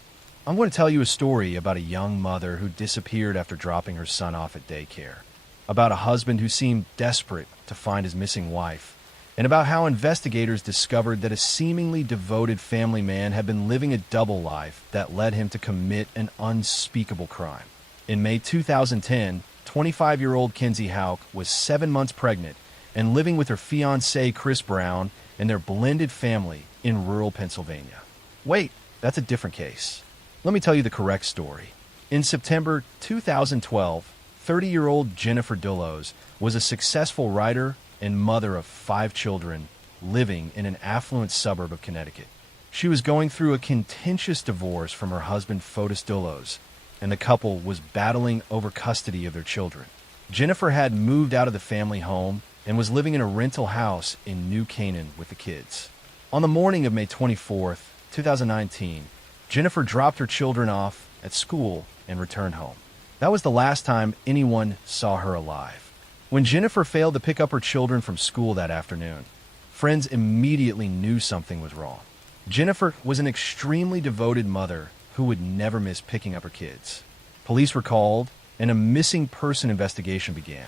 I'm going to tell you a story about a young mother who disappeared after dropping her son off at daycare, about a husband who seemed desperate to find his missing wife, and about how investigators discovered that a seemingly devoted family man had been living a double life that led him to commit an unspeakable crime. In May 2010, 25-year-old Kinsey Houck was 7 months pregnant and living with her fiancé Chris Brown and their blended family in rural Pennsylvania. Wait, that's a different case. Let me tell you the correct story. In September 2012, 30-year-old Jennifer Dullos was a successful writer and mother of 5 children living in an affluent suburb of Connecticut. She was going through a contentious divorce from her husband Fotis Dullos, and the couple was battling over custody of their children. Jennifer had moved out of the family home and was living in a rental house in New Canaan with the kids. On the morning of May 24, 2019, Jennifer dropped her children off at school and returned home. That was the last time anyone saw her alive. When Jennifer failed to pick up her children from school that afternoon, friends immediately knew something was wrong. Jennifer was an extremely devoted mother who would never miss picking up her kids. Police were called, and a missing person investigation began.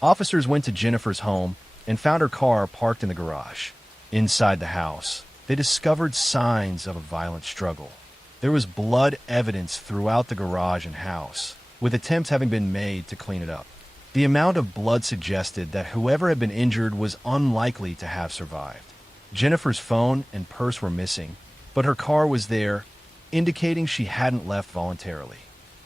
Officers went to Jennifer's home and found her car parked in the garage. Inside the house, they discovered signs of a violent struggle. There was blood evidence throughout the garage and house, with attempts having been made to clean it up. The amount of blood suggested that whoever had been injured was unlikely to have survived. Jennifer's phone and purse were missing, but her car was there, indicating she hadn't left voluntarily.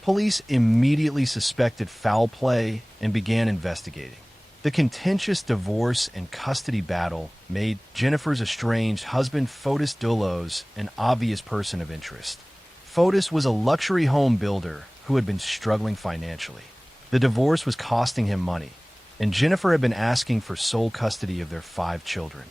Police immediately suspected foul play and began investigating. The contentious divorce and custody battle made Jennifer's estranged husband Fotis Dullos an obvious person of interest. Fotis was a luxury home builder who had been struggling financially. The divorce was costing him money, and Jennifer had been asking for sole custody of their 5 children.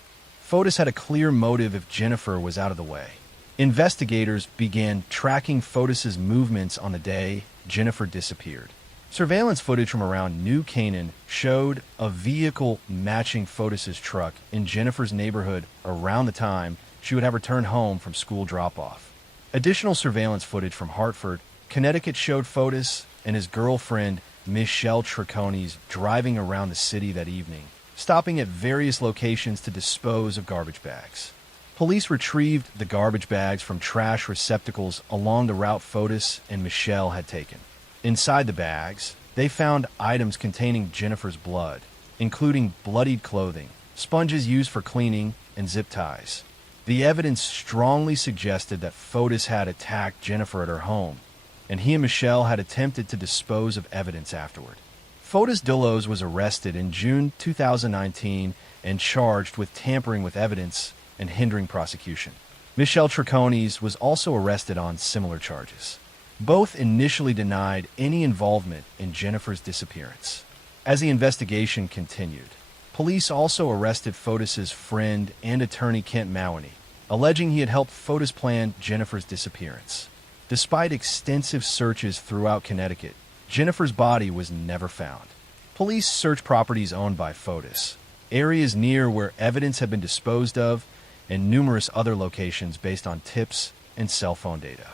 Fotis had a clear motive if Jennifer was out of the way. Investigators began tracking Fotis's movements on the day Jennifer disappeared. Surveillance footage from around New Canaan showed a vehicle matching Fotis's truck in Jennifer's neighborhood around the time she would have returned home from school drop-off. Additional surveillance footage from Hartford, Connecticut showed Fotis and his girlfriend Michelle Triconis driving around the city that evening, stopping at various locations to dispose of garbage bags. Police retrieved the garbage bags from trash receptacles along the route Fotis and Michelle had taken. Inside the bags, they found items containing Jennifer's blood, including bloodied clothing, sponges used for cleaning, and zip ties. The evidence strongly suggested that Fotis had attacked Jennifer at her home, and he and Michelle had attempted to dispose of evidence afterward. Fotis Dullos was arrested in June 2019 and charged with tampering with evidence and hindering prosecution. Michelle Triconis was also arrested on similar charges. Both initially denied any involvement in Jennifer's disappearance. As the investigation continued, police also arrested Fotis's friend and attorney Kent Mawany, alleging he had helped Fotis plan Jennifer's disappearance. Despite extensive searches throughout Connecticut, Jennifer's body was never found. Police searched properties owned by Fotis, areas near where evidence had been disposed of, and numerous other locations based on tips and cell phone data.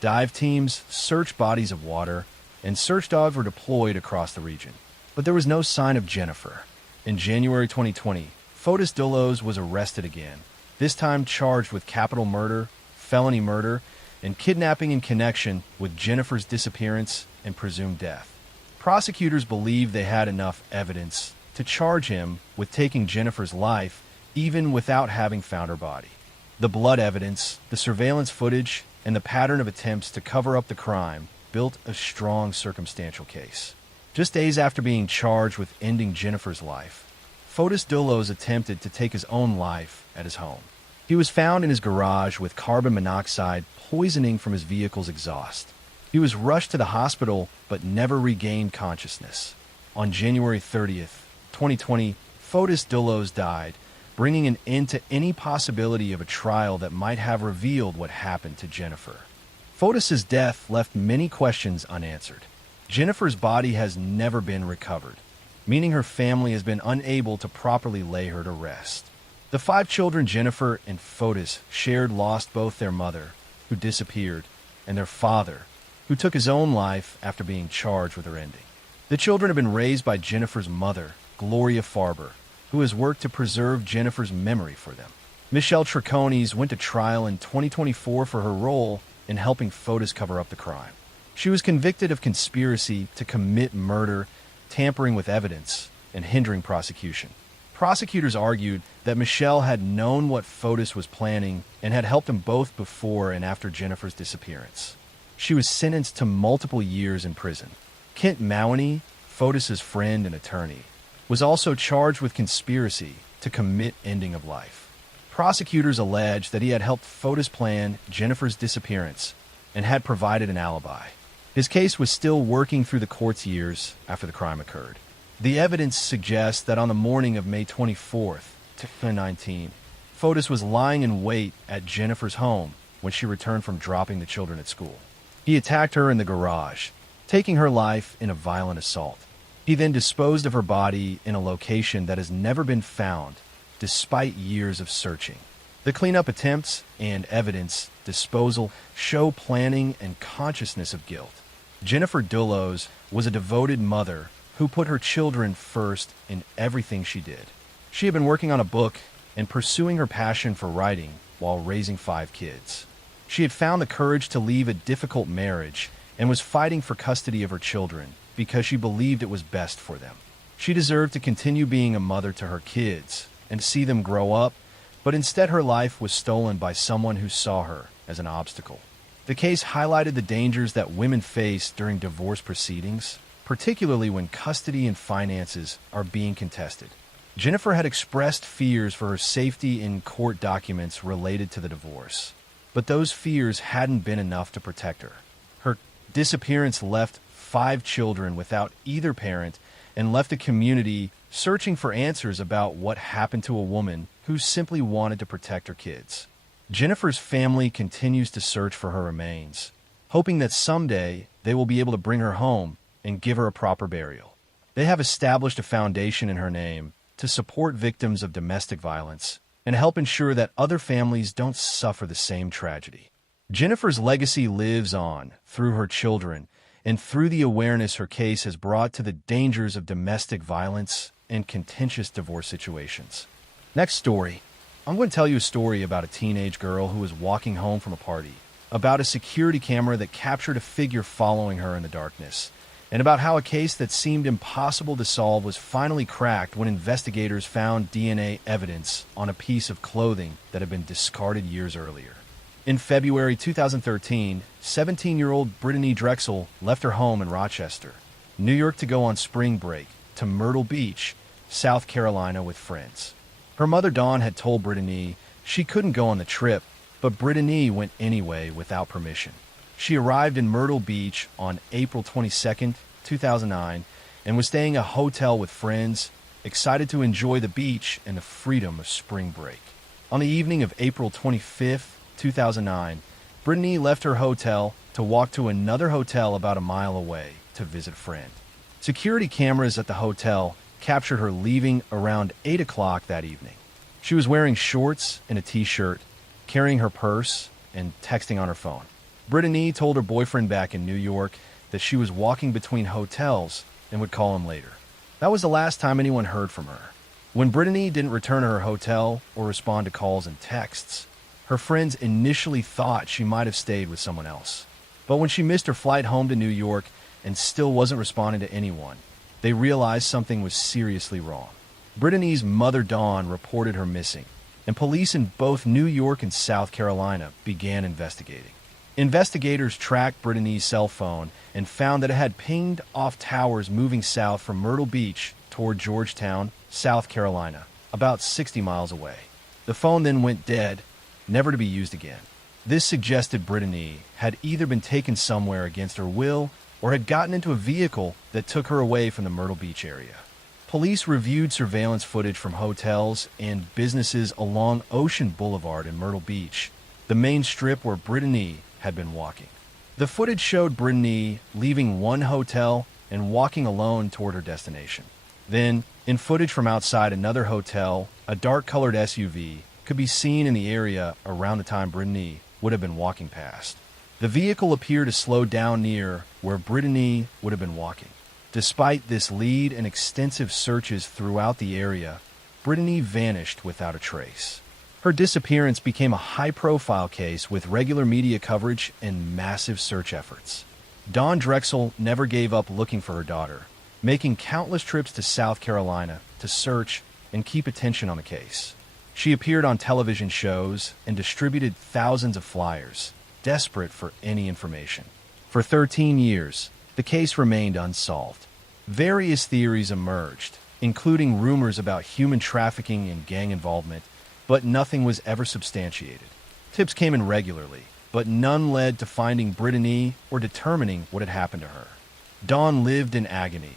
Dive teams searched bodies of water, and search dogs were deployed across the region. But there was no sign of Jennifer. In January 2020, Fotis Dullos was arrested again, this time charged with capital murder, felony murder, and kidnapping in connection with Jennifer's disappearance and presumed death. Prosecutors believed they had enough evidence to charge him with taking Jennifer's life even without having found her body. The blood evidence, the surveillance footage, and the pattern of attempts to cover up the crime built a strong circumstantial case. Just days after being charged with ending Jennifer's life, Fotis Dullos attempted to take his own life at his home. He was found in his garage with carbon monoxide poisoning from his vehicle's exhaust. He was rushed to the hospital but never regained consciousness. On January 30th, 2020, Fotis Dullos died, bringing an end to any possibility of a trial that might have revealed what happened to Jennifer. Fotis's death left many questions unanswered. Jennifer's body has never been recovered, meaning her family has been unable to properly lay her to rest. The 5 children Jennifer and Fotis shared lost both their mother, who disappeared, and their father, who took his own life after being charged with her ending. The children have been raised by Jennifer's mother, Gloria Farber, who has worked to preserve Jennifer's memory for them. Michelle Triconis went to trial in 2024 for her role in helping Fotis cover up the crime. She was convicted of conspiracy to commit murder, tampering with evidence, and hindering prosecution. Prosecutors argued that Michelle had known what Fotis was planning and had helped him both before and after Jennifer's disappearance. She was sentenced to multiple years in prison. Kent Mawney, Fotis's friend and attorney, was also charged with conspiracy to commit ending of life. Prosecutors alleged that he had helped Fotis plan Jennifer's disappearance and had provided an alibi. His case was still working through the court's years after the crime occurred. The evidence suggests that on the morning of May 24th, 2019, Fotis was lying in wait at Jennifer's home when she returned from dropping the children at school. He attacked her in the garage, taking her life in a violent assault. He then disposed of her body in a location that has never been found, despite years of searching. The cleanup attempts and evidence disposal show planning and consciousness of guilt. Jennifer Dullos was a devoted mother who put her children first in everything she did. She had been working on a book and pursuing her passion for writing while raising 5 kids. She had found the courage to leave a difficult marriage and was fighting for custody of her children because she believed it was best for them. She deserved to continue being a mother to her kids and see them grow up, but instead her life was stolen by someone who saw her as an obstacle. The case highlighted the dangers that women face during divorce proceedings, particularly when custody and finances are being contested. Jennifer had expressed fears for her safety in court documents related to the divorce, but those fears hadn't been enough to protect her. Her disappearance left 5 children without either parent and left a community searching for answers about what happened to a woman who simply wanted to protect her kids. Jennifer's family continues to search for her remains, hoping that someday they will be able to bring her home and give her a proper burial. They have established a foundation in her name to support victims of domestic violence and help ensure that other families don't suffer the same tragedy. Jennifer's legacy lives on through her children and through the awareness her case has brought to the dangers of domestic violence and contentious divorce situations. Next story. I'm going to tell you a story about a teenage girl who was walking home from a party, about a security camera that captured a figure following her in the darkness, and about how a case that seemed impossible to solve was finally cracked when investigators found DNA evidence on a piece of clothing that had been discarded years earlier. In February 2013, 17-year-old Brittany Drexel left her home in Rochester, New York to go on spring break to Myrtle Beach, South Carolina with friends. Her mother Dawn had told Brittany she couldn't go on the trip, but Brittany went anyway without permission. She arrived in Myrtle Beach on April 22, 2009, and was staying at a hotel with friends, excited to enjoy the beach and the freedom of spring break. On the evening of April 25, 2009, Brittany left her hotel to walk to another hotel about a mile away to visit a friend. Security cameras at the hotel captured her leaving around 8 o'clock that evening. She was wearing shorts and a t-shirt, carrying her purse, and texting on her phone. Brittany told her boyfriend back in New York that she was walking between hotels and would call him later. That was the last time anyone heard from her. When Brittany didn't return to her hotel or respond to calls and texts, her friends initially thought she might have stayed with someone else. But when she missed her flight home to New York and still wasn't responding to anyone, they realized something was seriously wrong. Brittany's mother Dawn reported her missing, and police in both New York and South Carolina began investigating. Investigators tracked Brittany's cell phone and found that it had pinged off towers moving south from Myrtle Beach toward Georgetown, South Carolina, about 60 miles away. The phone then went dead, never to be used again. This suggested Brittany had either been taken somewhere against her will or had gotten into a vehicle that took her away from the Myrtle Beach area. Police reviewed surveillance footage from hotels and businesses along Ocean Boulevard in Myrtle Beach, the main strip where Brittany had been walking. The footage showed Brittany leaving one hotel and walking alone toward her destination. Then, in footage from outside another hotel, a dark-colored SUV could be seen in the area around the time Brittany would have been walking past. The vehicle appeared to slow down near where Brittany would have been walking. Despite this lead and extensive searches throughout the area, Brittany vanished without a trace. Her disappearance became a high-profile case with regular media coverage and massive search efforts. Dawn Drexel never gave up looking for her daughter, making countless trips to South Carolina to search and keep attention on the case. She appeared on television shows and distributed thousands of flyers, desperate for any information. For 13 years, the case remained unsolved. Various theories emerged, including rumors about human trafficking and gang involvement, but nothing was ever substantiated. Tips came in regularly, but none led to finding Brittany or determining what had happened to her. Dawn lived in agony,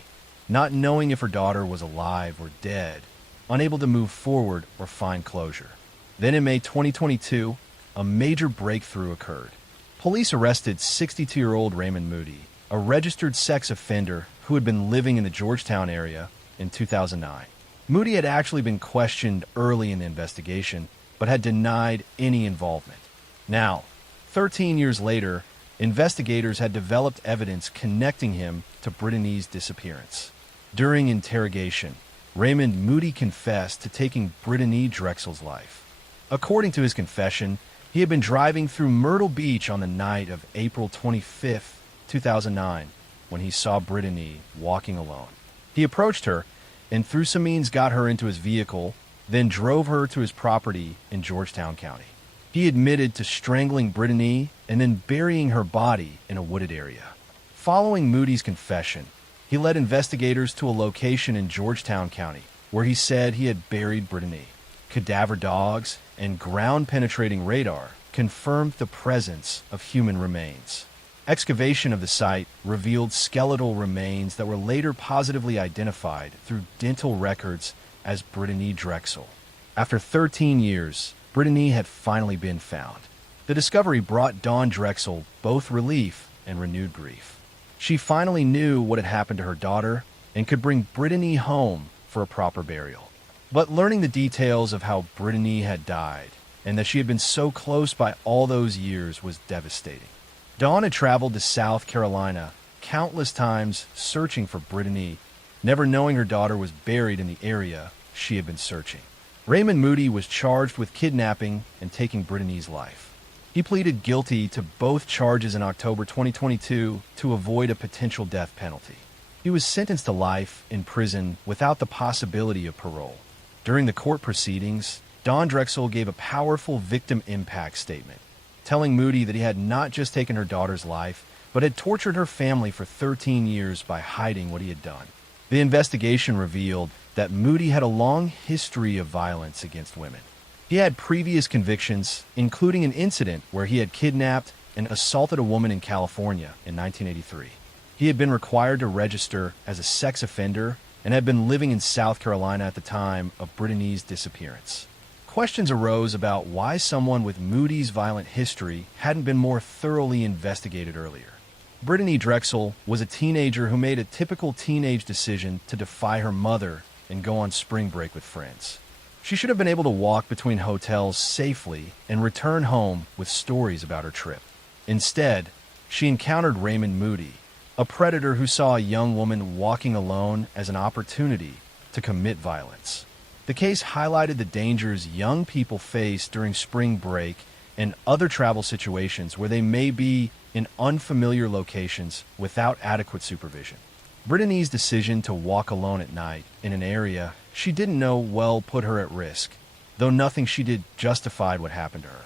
not knowing if her daughter was alive or dead, unable to move forward or find closure. Then in May 2022, a major breakthrough occurred. Police arrested 62-year-old Raymond Moody, a registered sex offender who had been living in the Georgetown area in 2009. Moody had actually been questioned early in the investigation, but had denied any involvement. Now, 13 years later, investigators had developed evidence connecting him to Brittany's disappearance. During interrogation, Raymond Moody confessed to taking Brittany Drexel's life. According to his confession, he had been driving through Myrtle Beach on the night of April 25, 2009, when he saw Brittany walking alone. He approached her and through some means got her into his vehicle, then drove her to his property in Georgetown County. He admitted to strangling Brittany and then burying her body in a wooded area. Following Moody's confession, he led investigators to a location in Georgetown County where he said he had buried Brittany. Cadaver dogs and ground-penetrating radar confirmed the presence of human remains. Excavation of the site revealed skeletal remains that were later positively identified through dental records as Brittany Drexel. After 13 years, Brittany had finally been found. The discovery brought Dawn Drexel both relief and renewed grief. She finally knew what had happened to her daughter and could bring Brittany home for a proper burial. But learning the details of how Brittany had died and that she had been so close by all those years was devastating. Dawn had traveled to South Carolina countless times searching for Brittany, never knowing her daughter was buried in the area she had been searching. Raymond Moody was charged with kidnapping and taking Brittany's life. He pleaded guilty to both charges in October 2022 to avoid a potential death penalty. He was sentenced to life in prison without the possibility of parole. During the court proceedings, Dawn Drexel gave a powerful victim impact statement, telling Moody that he had not just taken her daughter's life, but had tortured her family for 13 years by hiding what he had done. The investigation revealed that Moody had a long history of violence against women. He had previous convictions, including an incident where he had kidnapped and assaulted a woman in California in 1983. He had been required to register as a sex offender and had been living in South Carolina at the time of Brittany's disappearance. Questions arose about why someone with Moody's violent history hadn't been more thoroughly investigated earlier. Brittany Drexel was a teenager who made a typical teenage decision to defy her mother and go on spring break with friends. She should have been able to walk between hotels safely and return home with stories about her trip. Instead, she encountered Raymond Moody, a predator who saw a young woman walking alone as an opportunity to commit violence. The case highlighted the dangers young people face during spring break and other travel situations where they may be in unfamiliar locations without adequate supervision. Brittany's decision to walk alone at night in an area she didn't know well put her at risk, though nothing she did justified what happened to her.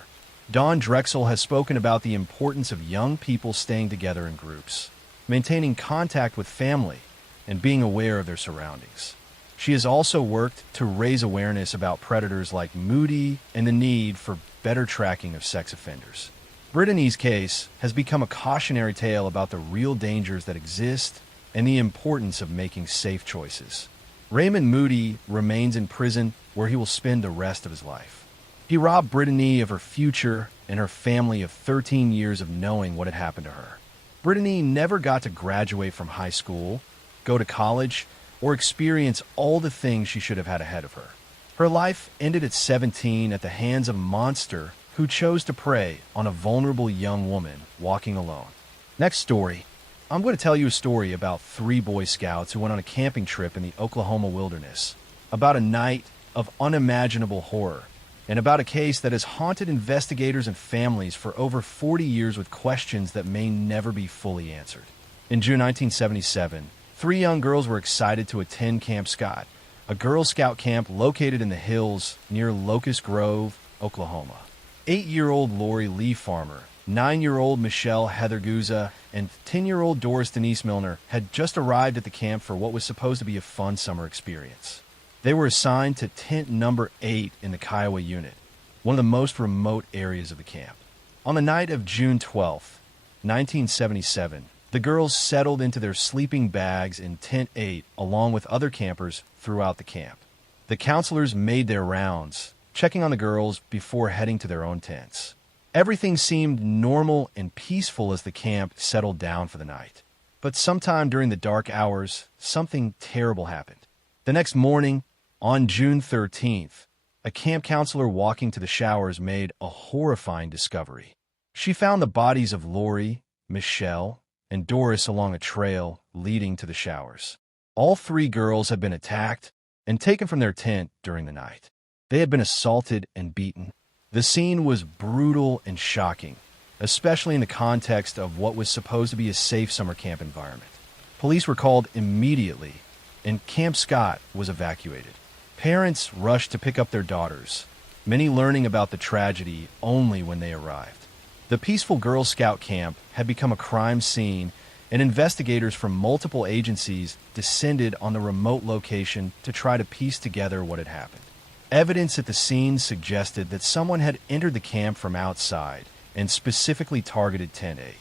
Dawn Drexel has spoken about the importance of young people staying together in groups, maintaining contact with family, and being aware of their surroundings. She has also worked to raise awareness about predators like Moody and the need for better tracking of sex offenders. Brittany's case has become a cautionary tale about the real dangers that exist and the importance of making safe choices. Raymond Moody remains in prison where he will spend the rest of his life. He robbed Brittany of her future and her family of 13 years of knowing what had happened to her. Brittany never got to graduate from high school, go to college, or experience all the things she should have had ahead of her. Her life ended at 17 at the hands of a monster who chose to prey on a vulnerable young woman walking alone. Next story. I'm going to tell you a story about 3 Boy Scouts who went on a camping trip in the Oklahoma wilderness, about a night of unimaginable horror and about a case that has haunted investigators and families for over 40 years with questions that may never be fully answered. In June 1977, three young girls were excited to attend Camp Scott, a Girl Scout camp located in the hills near Locust Grove, Oklahoma. 8-year-old Lori Lee Farmer, 9-year-old Michelle Heather Guza, and 10-year-old Doris Denise Milner had just arrived at the camp for what was supposed to be a fun summer experience. They were assigned to tent number 8 in the Kiowa unit, one of the most remote areas of the camp. On the night of June 12, 1977, the girls settled into their sleeping bags in tent 8 along with other campers throughout the camp. The counselors made their rounds, checking on the girls before heading to their own tents. Everything seemed normal and peaceful as the camp settled down for the night. But sometime during the dark hours, something terrible happened. The next morning, on June 13th, a camp counselor walking to the showers made a horrifying discovery. She found the bodies of Lori, Michelle, and Doris along a trail leading to the showers. All three girls had been attacked and taken from their tent during the night. They had been assaulted and beaten. The scene was brutal and shocking, especially in the context of what was supposed to be a safe summer camp environment. Police were called immediately, and Camp Scott was evacuated. Parents rushed to pick up their daughters, many learning about the tragedy only when they arrived. The peaceful Girl Scout camp had become a crime scene, and investigators from multiple agencies descended on the remote location to try to piece together what had happened. Evidence at the scene suggested that someone had entered the camp from outside and specifically targeted Tent 8.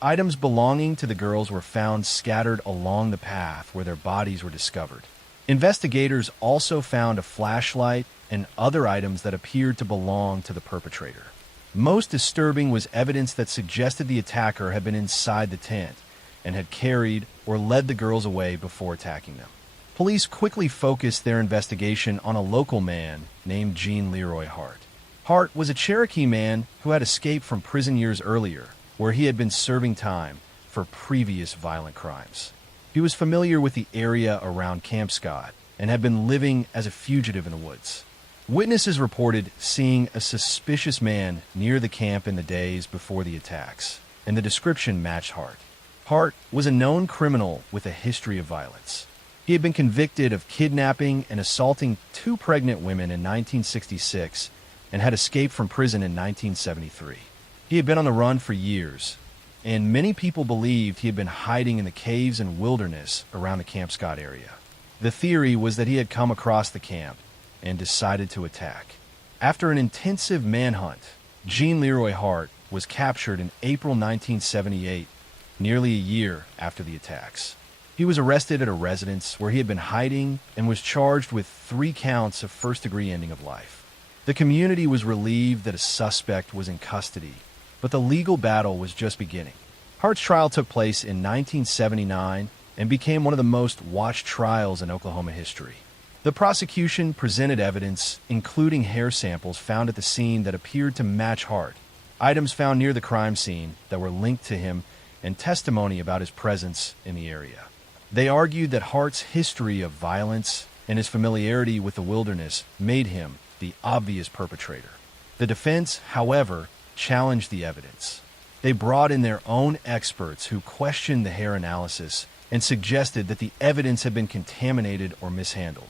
Items belonging to the girls were found scattered along the path where their bodies were discovered. Investigators also found a flashlight and other items that appeared to belong to the perpetrator. Most disturbing was evidence that suggested the attacker had been inside the tent and had carried or led the girls away before attacking them. Police quickly focused their investigation on a local man named Gene Leroy Hart. Hart was a Cherokee man who had escaped from prison years earlier, where he had been serving time for previous violent crimes. He was familiar with the area around Camp Scott and had been living as a fugitive in the woods. Witnesses reported seeing a suspicious man near the camp in the days before the attacks, and the description matched Hart. Hart was a known criminal with a history of violence. He had been convicted of kidnapping and assaulting 2 pregnant women in 1966 and had escaped from prison in 1973. He had been on the run for years, and many people believed he had been hiding in the caves and wilderness around the Camp Scott area. The theory was that he had come across the camp and decided to attack. After an intensive manhunt, Gene Leroy Hart was captured in April 1978, nearly a year after the attacks. He was arrested at a residence where he had been hiding and was charged with 3 counts of first-degree ending of life. The community was relieved that a suspect was in custody, but the legal battle was just beginning. Hart's trial took place in 1979 and became one of the most watched trials in Oklahoma history. The prosecution presented evidence, including hair samples found at the scene that appeared to match Hart, items found near the crime scene that were linked to him, and testimony about his presence in the area. They argued that Hart's history of violence and his familiarity with the wilderness made him the obvious perpetrator. The defense, however, challenged the evidence. They brought in their own experts who questioned the hair analysis and suggested that the evidence had been contaminated or mishandled.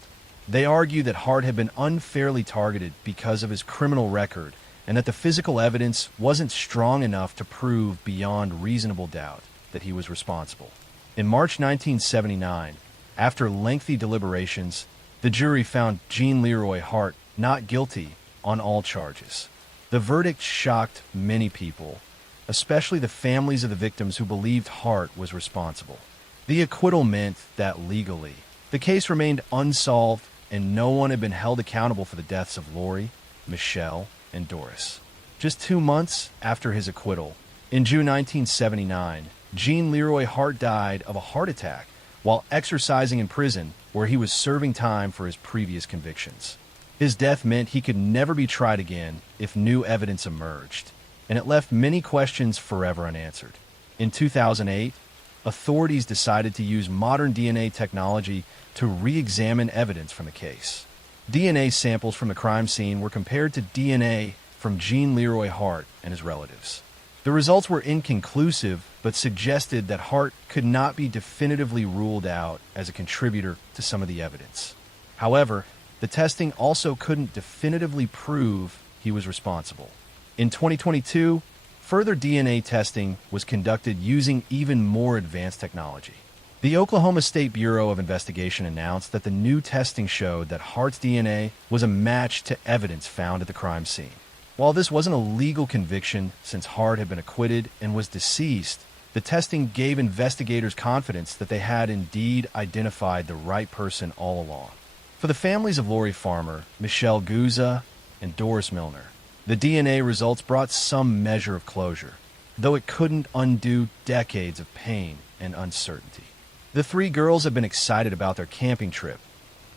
They argued that Hart had been unfairly targeted because of his criminal record and that the physical evidence wasn't strong enough to prove beyond reasonable doubt that he was responsible. In March 1979, after lengthy deliberations, the jury found Gene Leroy Hart not guilty on all charges. The verdict shocked many people, especially the families of the victims who believed Hart was responsible. The acquittal meant that legally, the case remained unsolved and no one had been held accountable for the deaths of Lori, Michelle, and Doris. Just 2 months after his acquittal, in June 1979, Gene Leroy Hart died of a heart attack while exercising in prison where he was serving time for his previous convictions. His death meant he could never be tried again if new evidence emerged, and it left many questions forever unanswered. In 2008, authorities decided to use modern DNA technology to re-examine evidence from the case. DNA samples from the crime scene were compared to DNA from Jean Leroy Hart and his relatives. The results were inconclusive, but suggested that Hart could not be definitively ruled out as a contributor to some of the evidence. However, the testing also couldn't definitively prove he was responsible. In 2022, further DNA testing was conducted using even more advanced technology. The Oklahoma State Bureau of Investigation announced that the new testing showed that Hart's DNA was a match to evidence found at the crime scene. While this wasn't a legal conviction since Hart had been acquitted and was deceased, the testing gave investigators confidence that they had indeed identified the right person all along. For the families of Lori Farmer, Michelle Guzza, and Doris Milner, the DNA results brought some measure of closure, though it couldn't undo decades of pain and uncertainty. The three girls had been excited about their camping trip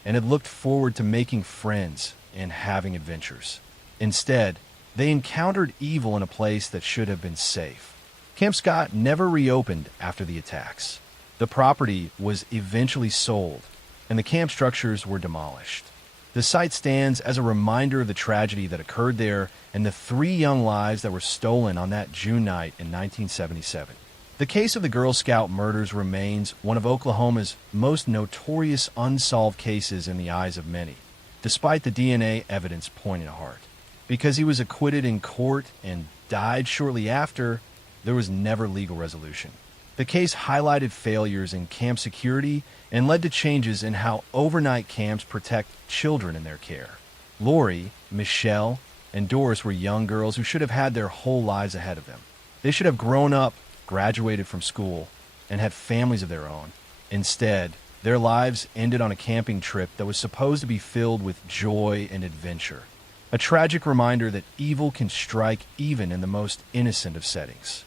and had looked forward to making friends and having adventures. Instead, they encountered evil in a place that should have been safe. Camp Scott never reopened after the attacks. The property was eventually sold, and the camp structures were demolished. The site stands as a reminder of the tragedy that occurred there and the three young lives that were stolen on that June night in 1977. The case of the Girl Scout murders remains one of Oklahoma's most notorious unsolved cases in the eyes of many, despite the DNA evidence pointing to Hart. Because he was acquitted in court and died shortly after, there was never legal resolution. The case highlighted failures in camp security and led to changes in how overnight camps protect children in their care. Lori, Michelle, and Doris were young girls who should have had their whole lives ahead of them. They should have grown up, graduated from school, and had families of their own. Instead, their lives ended on a camping trip that was supposed to be filled with joy and adventure. A tragic reminder that evil can strike even in the most innocent of settings.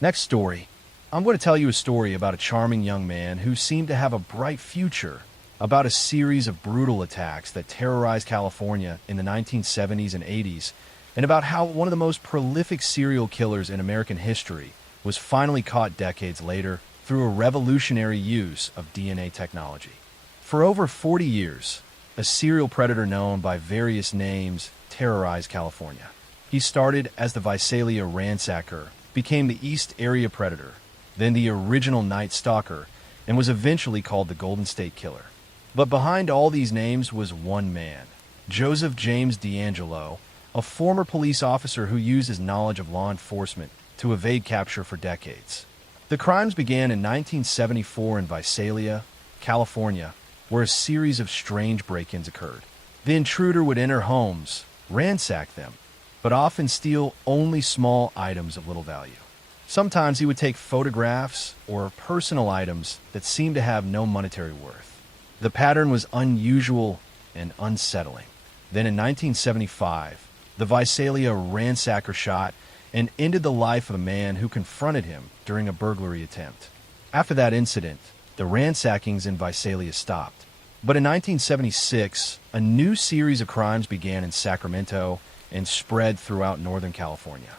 Next story. I'm going to tell you a story about a charming young man who seemed to have a bright future, about a series of brutal attacks that terrorized California in the 1970s and 80s, and about how one of the most prolific serial killers in American history was finally caught decades later through a revolutionary use of DNA technology. For over 40 years, a serial predator known by various names terrorized California. He started as the Visalia ransacker, became the East Area Predator, then the original Night Stalker, and was eventually called the Golden State Killer. But behind all these names was one man, Joseph James DeAngelo, a former police officer who used his knowledge of law enforcement to evade capture for decades. The crimes began in 1974 in Visalia, California, where a series of strange break-ins occurred. The intruder would enter homes, ransack them, but often steal only small items of little value. Sometimes he would take photographs or personal items that seemed to have no monetary worth. The pattern was unusual and unsettling. Then in 1975, the Visalia ransacker shot and ended the life of a man who confronted him during a burglary attempt. After that incident, the ransackings in Visalia stopped. But in 1976, a new series of crimes began in Sacramento and spread throughout Northern California.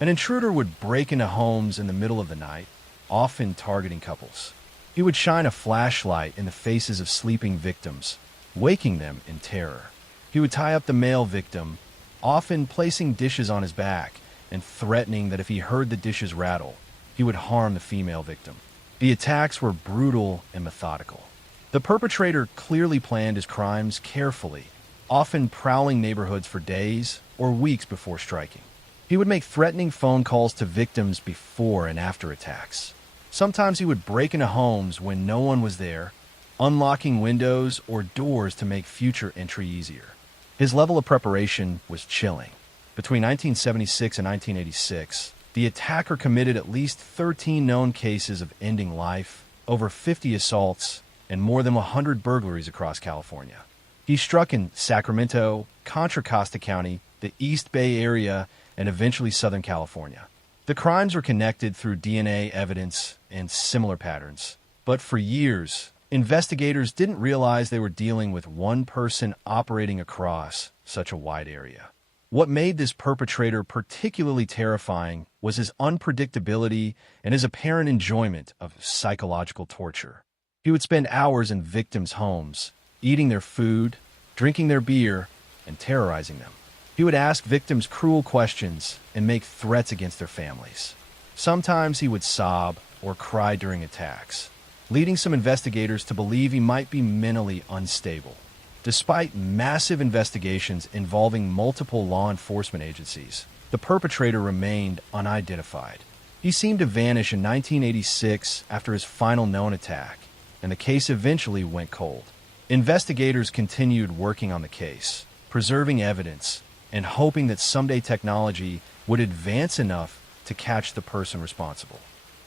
An intruder would break into homes in the middle of the night, often targeting couples. He would shine a flashlight in the faces of sleeping victims, waking them in terror. He would tie up the male victim, often placing dishes on his back and threatening that if he heard the dishes rattle, he would harm the female victim. The attacks were brutal and methodical. The perpetrator clearly planned his crimes carefully, often prowling neighborhoods for days or weeks before striking. He would make threatening phone calls to victims before and after attacks. Sometimes he would break into homes when no one was there, unlocking windows or doors to make future entry easier. His level of preparation was chilling. Between 1976 and 1986, the attacker committed at least 13 known cases of ending life, over 50 assaults, and more than 100 burglaries across California. He struck in Sacramento, Contra Costa County, the East Bay Area, and eventually Southern California. The crimes were connected through DNA evidence and similar patterns. But for years, investigators didn't realize they were dealing with one person operating across such a wide area. What made this perpetrator particularly terrifying was his unpredictability and his apparent enjoyment of psychological torture. He would spend hours in victims' homes, eating their food, drinking their beer and terrorizing them. He would ask victims cruel questions and make threats against their families. Sometimes he would sob or cry during attacks, leading some investigators to believe he might be mentally unstable. Despite massive investigations involving multiple law enforcement agencies, the perpetrator remained unidentified. He seemed to vanish in 1986 after his final known attack, and the case eventually went cold. Investigators continued working on the case, preserving evidence, and hoping that someday technology would advance enough to catch the person responsible.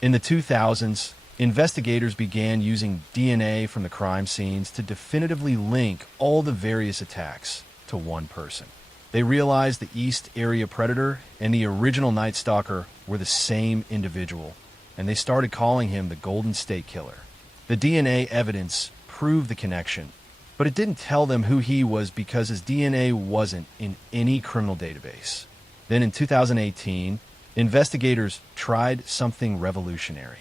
In the 2000s, investigators began using DNA from the crime scenes to definitively link all the various attacks to one person. They realized the East Area Predator and the original Night Stalker were the same individual, and they started calling him the Golden State Killer. The DNA evidence proved the connection, but it didn't tell them who he was because his DNA wasn't in any criminal database. Then in 2018, investigators tried something revolutionary.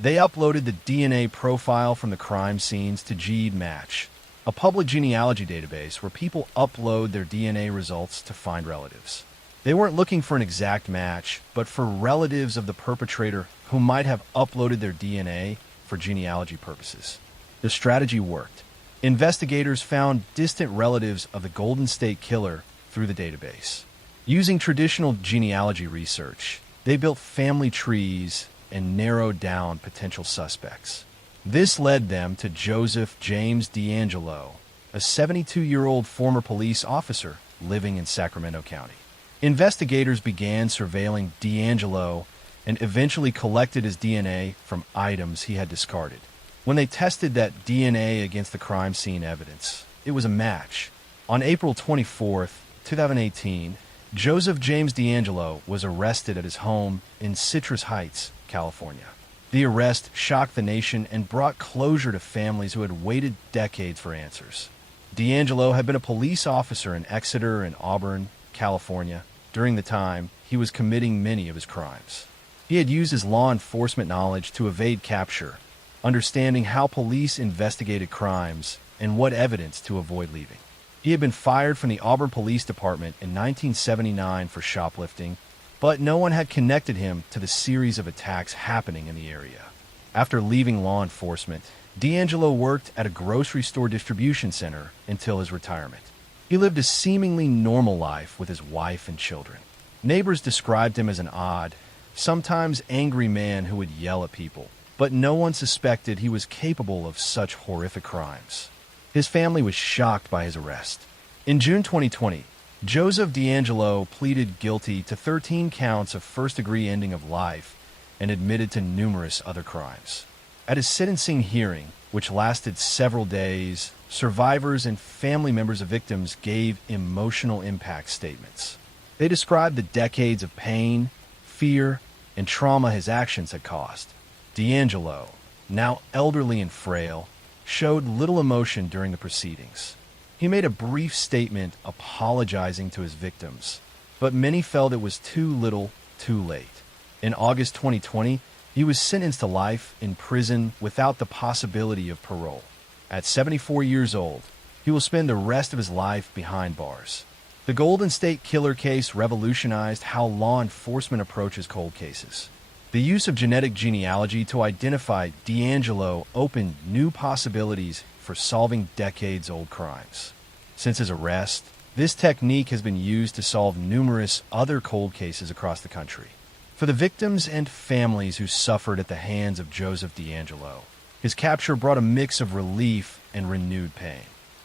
They uploaded the DNA profile from the crime scenes to GEDmatch, a public genealogy database where people upload their DNA results to find relatives. They weren't looking for an exact match, but for relatives of the perpetrator who might have uploaded their DNA for genealogy purposes. The strategy worked. Investigators found distant relatives of the Golden State Killer through the database. Using traditional genealogy research, they built family trees and narrowed down potential suspects. This led them to Joseph James D'Angelo, a 72-year-old former police officer living in Sacramento County. Investigators began surveilling D'Angelo and eventually collected his DNA from items he had discarded. When they tested that DNA against the crime scene evidence, it was a match. On April 24, 2018, Joseph James D'Angelo was arrested at his home in Citrus Heights, California. The arrest shocked the nation and brought closure to families who had waited decades for answers. D'Angelo had been a police officer in Exeter and Auburn, California, during the time he was committing many of his crimes. He had used his law enforcement knowledge to evade capture, understanding how police investigated crimes and what evidence to avoid leaving. He had been fired from the Auburn Police Department in 1979 for shoplifting, but no one had connected him to the series of attacks happening in the area. After leaving law enforcement, D'Angelo worked at a grocery store distribution center until his retirement. He lived a seemingly normal life with his wife and children. Neighbors described him as an odd, sometimes angry man who would yell at people, but no one suspected he was capable of such horrific crimes. His family was shocked by his arrest. In June 2020, Joseph D'Angelo pleaded guilty to 13 counts of first-degree ending of life and admitted to numerous other crimes. At his sentencing hearing, which lasted several days, survivors and family members of victims gave emotional impact statements. They described the decades of pain, fear, and trauma his actions had caused. D'Angelo, now elderly and frail, showed little emotion during the proceedings. He made a brief statement apologizing to his victims, but many felt it was too little, too late. In August 2020, he was sentenced to life in prison without the possibility of parole. At 74 years old, he will spend the rest of his life behind bars. The Golden State Killer case revolutionized how law enforcement approaches cold cases. The use of genetic genealogy to identify D'Angelo opened new possibilities for solving decades-old crimes. Since his arrest, this technique has been used to solve numerous other cold cases across the country. For the victims and families who suffered at the hands of Joseph D'Angelo, his capture brought a mix of relief and renewed pain.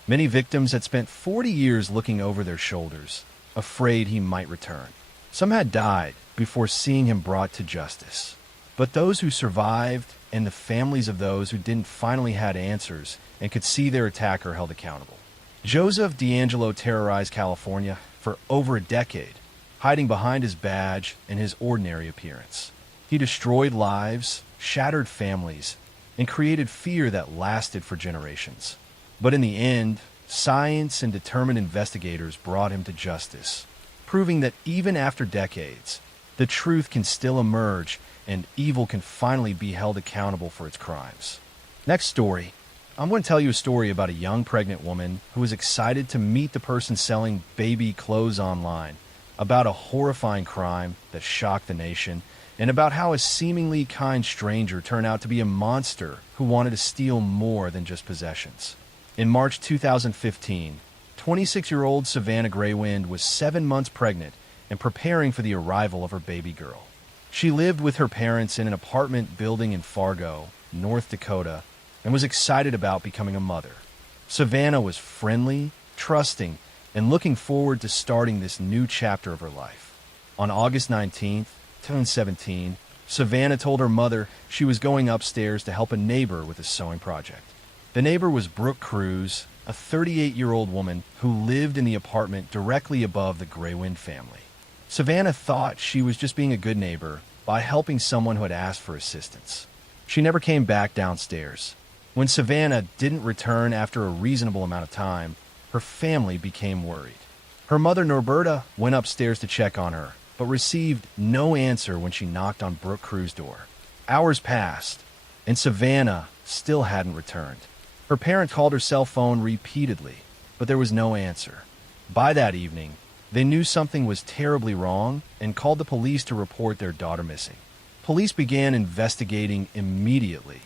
Many victims had spent 40 years looking over their shoulders, afraid he might return. Some had died before seeing him brought to justice. But those who survived and the families of those who didn't finally had answers and could see their attacker held accountable. Joseph D'Angelo terrorized California for over a decade, hiding behind his badge and his ordinary appearance. He destroyed lives, shattered families, and created fear that lasted for generations. But in the end, science and determined investigators brought him to justice, proving that even after decades, the truth can still emerge and evil can finally be held accountable for its crimes. Next story, I'm going to tell you a story about a young pregnant woman who was excited to meet the person selling baby clothes online, about a horrifying crime that shocked the nation, and about how a seemingly kind stranger turned out to be a monster who wanted to steal more than just possessions. In March 2015, 26-year-old Savannah Graywind was 7 months pregnant and preparing for the arrival of her baby girl. She lived with her parents in an apartment building in Fargo, North Dakota, and was excited about becoming a mother. Savannah was friendly, trusting, and looking forward to starting this new chapter of her life. On August 19, 2017, Savannah told her mother she was going upstairs to help a neighbor with a sewing project. The neighbor was Brooke Cruz, a 38-year-old woman who lived in the apartment directly above the Graywind family. Savannah thought she was just being a good neighbor by helping someone who had asked for assistance. She never came back downstairs. When Savannah didn't return after a reasonable amount of time, her family became worried. Her mother, Norberta, went upstairs to check on her, but received no answer when she knocked on Brooke Cruz's door. Hours passed, and Savannah still hadn't returned. Her parents called her cell phone repeatedly, but there was no answer. By that evening, they knew something was terribly wrong and called the police to report their daughter missing. Police began investigating immediately,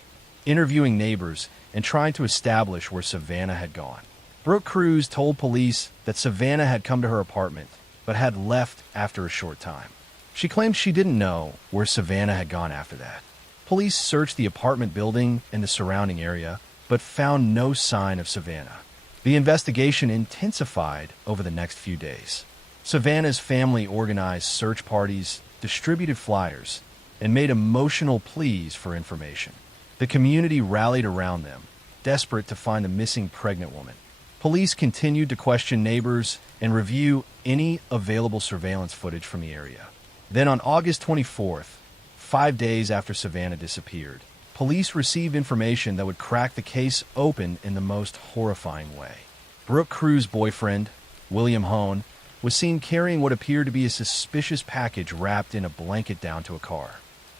interviewing neighbors and trying to establish where Savannah had gone. Brooke Cruz told police that Savannah had come to her apartment, but had left after a short time. She claimed she didn't know where Savannah had gone after that. Police searched the apartment building and the surrounding area, but found no sign of Savannah. The investigation intensified over the next few days. Savannah's family organized search parties, distributed flyers, and made emotional pleas for information. The community rallied around them, desperate to find the missing pregnant woman. Police continued to question neighbors and review any available surveillance footage from the area. Then on August 24th, 5 days after Savannah disappeared, police received information that would crack the case open in the most horrifying way. Brooke Cruz's boyfriend, William Hone, was seen carrying what appeared to be a suspicious package wrapped in a blanket down to a car.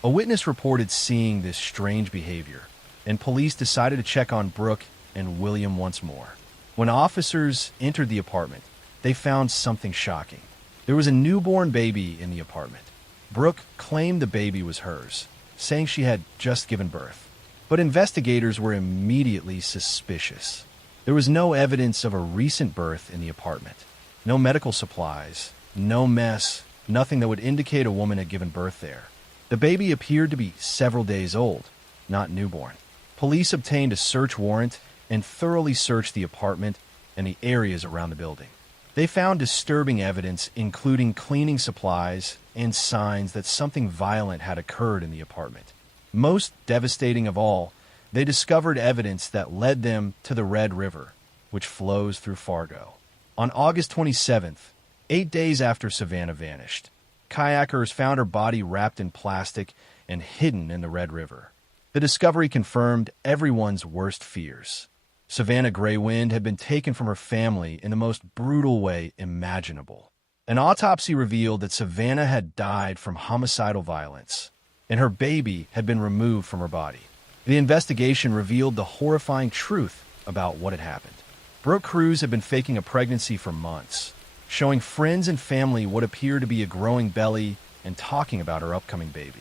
A witness reported seeing this strange behavior, and police decided to check on Brooke and William once more. When officers entered the apartment, they found something shocking. There was a newborn baby in the apartment. Brooke claimed the baby was hers, saying she had just given birth. But investigators were immediately suspicious. There was no evidence of a recent birth in the apartment. No medical supplies, no mess, nothing that would indicate a woman had given birth there. The baby appeared to be several days old, not newborn. Police obtained a search warrant and thoroughly searched the apartment and the areas around the building. They found disturbing evidence, including cleaning supplies and signs that something violent had occurred in the apartment. Most devastating of all, they discovered evidence that led them to the Red River, which flows through Fargo. On August 27th, 8 days after Savannah vanished, kayakers found her body wrapped in plastic and hidden in the Red River. The discovery confirmed everyone's worst fears. Savannah Graywind had been taken from her family in the most brutal way imaginable. An autopsy revealed that Savannah had died from homicidal violence, and her baby had been removed from her body. The investigation revealed the horrifying truth about what had happened. Brooke Cruz had been faking a pregnancy for months, showing friends and family what appeared to be a growing belly and talking about her upcoming baby.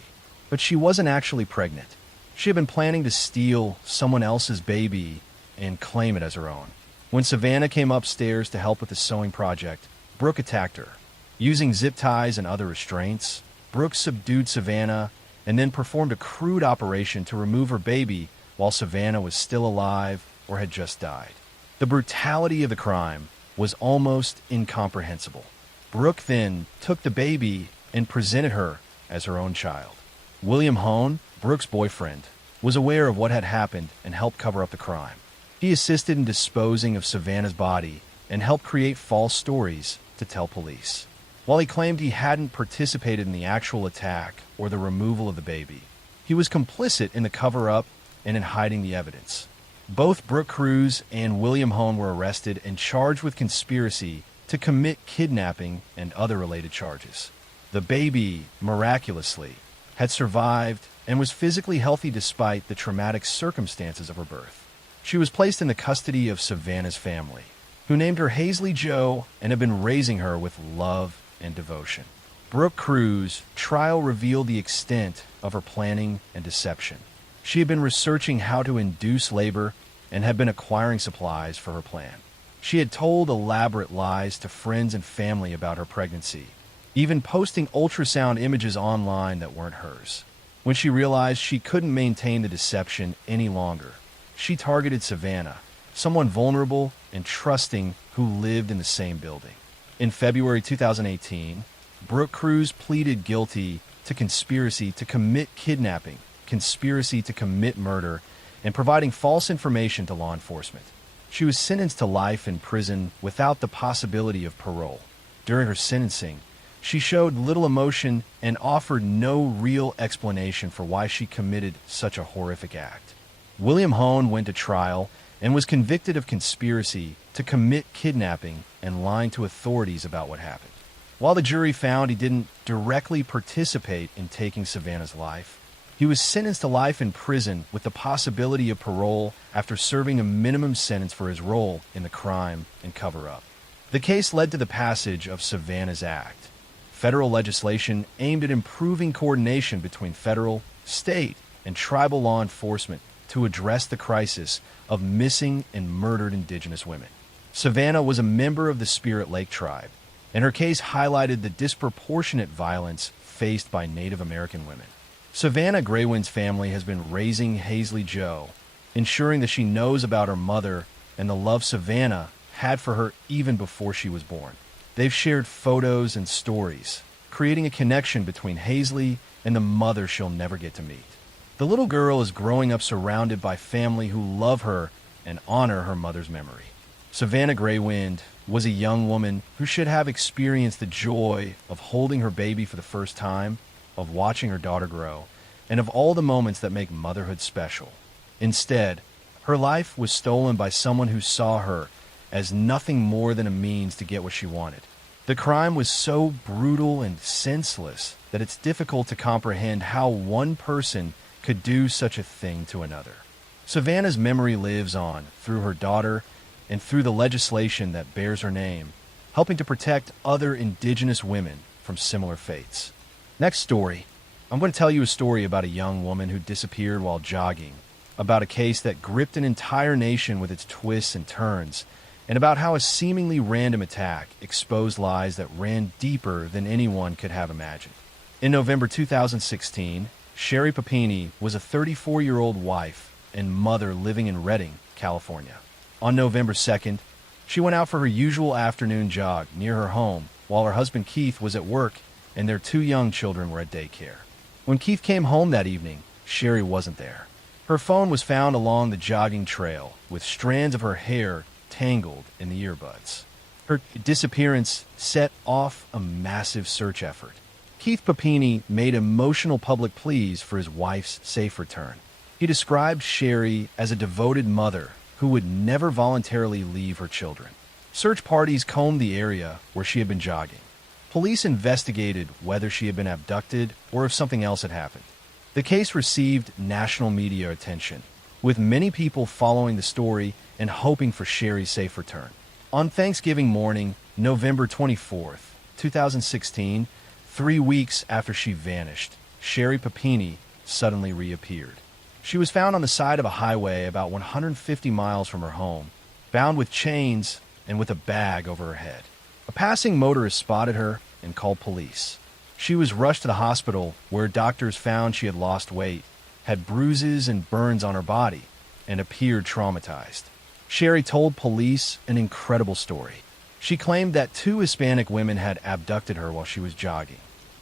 But she wasn't actually pregnant. She had been planning to steal someone else's baby and claim it as her own. When Savannah came upstairs to help with the sewing project, Brooke attacked her. Using zip ties and other restraints, Brooke subdued Savannah and then performed a crude operation to remove her baby while Savannah was still alive or had just died. The brutality of the crime was almost incomprehensible. Brooke then took the baby and presented her as her own child. William Hone, Brooke's boyfriend, was aware of what had happened and helped cover up the crime. He assisted in disposing of Savannah's body and helped create false stories to tell police. While he claimed he hadn't participated in the actual attack or the removal of the baby, he was complicit in the cover-up and in hiding the evidence. Both Brooke Cruz and William Hone were arrested and charged with conspiracy to commit kidnapping and other related charges. The baby, miraculously, had survived and was physically healthy despite the traumatic circumstances of her birth. She was placed in the custody of Savannah's family, who named her Hazley Joe and have been raising her with love and devotion. Brooke Cruz' trial revealed the extent of her planning and deception. She had been researching how to induce labor and had been acquiring supplies for her plan. She had told elaborate lies to friends and family about her pregnancy, even posting ultrasound images online that weren't hers. When she realized she couldn't maintain the deception any longer, she targeted Savannah, someone vulnerable and trusting who lived in the same building. In February 2018, Brooke Cruz pleaded guilty to conspiracy to commit kidnapping, conspiracy to commit murder, and providing false information to law enforcement. She was sentenced to life in prison without the possibility of parole. During her sentencing, she showed little emotion and offered no real explanation for why she committed such a horrific act. William Hone went to trial and was convicted of conspiracy to commit kidnapping and lying to authorities about what happened. While the jury found he didn't directly participate in taking Savannah's life, he was sentenced to life in prison with the possibility of parole after serving a minimum sentence for his role in the crime and cover-up. The case led to the passage of Savannah's Act, federal legislation aimed at improving coordination between federal, state, and tribal law enforcement to address the crisis of missing and murdered indigenous women. Savannah was a member of the Spirit Lake tribe, and her case highlighted the disproportionate violence faced by Native American women. Savannah Graywind's family has been raising Hazley Joe, ensuring that she knows about her mother and the love Savannah had for her even before she was born. They've shared photos and stories, creating a connection between Hazley and the mother she'll never get to meet. The little girl is growing up surrounded by family who love her and honor her mother's memory. Savannah Graywind was a young woman who should have experienced the joy of holding her baby for the first time, of watching her daughter grow, and of all the moments that make motherhood special. Instead, her life was stolen by someone who saw her as nothing more than a means to get what she wanted. The crime was so brutal and senseless that it's difficult to comprehend how one person could do such a thing to another. Savannah's memory lives on through her daughter and through the legislation that bears her name, helping to protect other indigenous women from similar fates. Next story. I'm going to tell you a story about a young woman who disappeared while jogging, about a case that gripped an entire nation with its twists and turns, and about how a seemingly random attack exposed lies that ran deeper than anyone could have imagined. In November 2016, Sherry Papini was a 34-year-old wife and mother living in Redding, California. On November 2nd, she went out for her usual afternoon jog near her home while her husband Keith was at work and their two young children were at daycare. When Keith came home that evening, Sherry wasn't there. Her phone was found along the jogging trail with strands of her hair tangled in the earbuds. Her disappearance set off a massive search effort. Keith Papini made emotional public pleas for his wife's safe return. He described Sherry as a devoted mother who would never voluntarily leave her children. Search parties combed the area where she had been jogging. Police investigated whether she had been abducted or if something else had happened. The case received national media attention, with many people following the story and hoping for Sherry's safe return. On Thanksgiving morning, November 24th, 2016, 3 weeks after she vanished, Sherry Papini suddenly reappeared. She was found on the side of a highway about 150 miles from her home, bound with chains and with a bag over her head. A passing motorist spotted her and called police. She was rushed to the hospital where doctors found she had lost weight, had bruises and burns on her body, and appeared traumatized. Sherry told police an incredible story. She claimed that 2 Hispanic women had abducted her while she was jogging.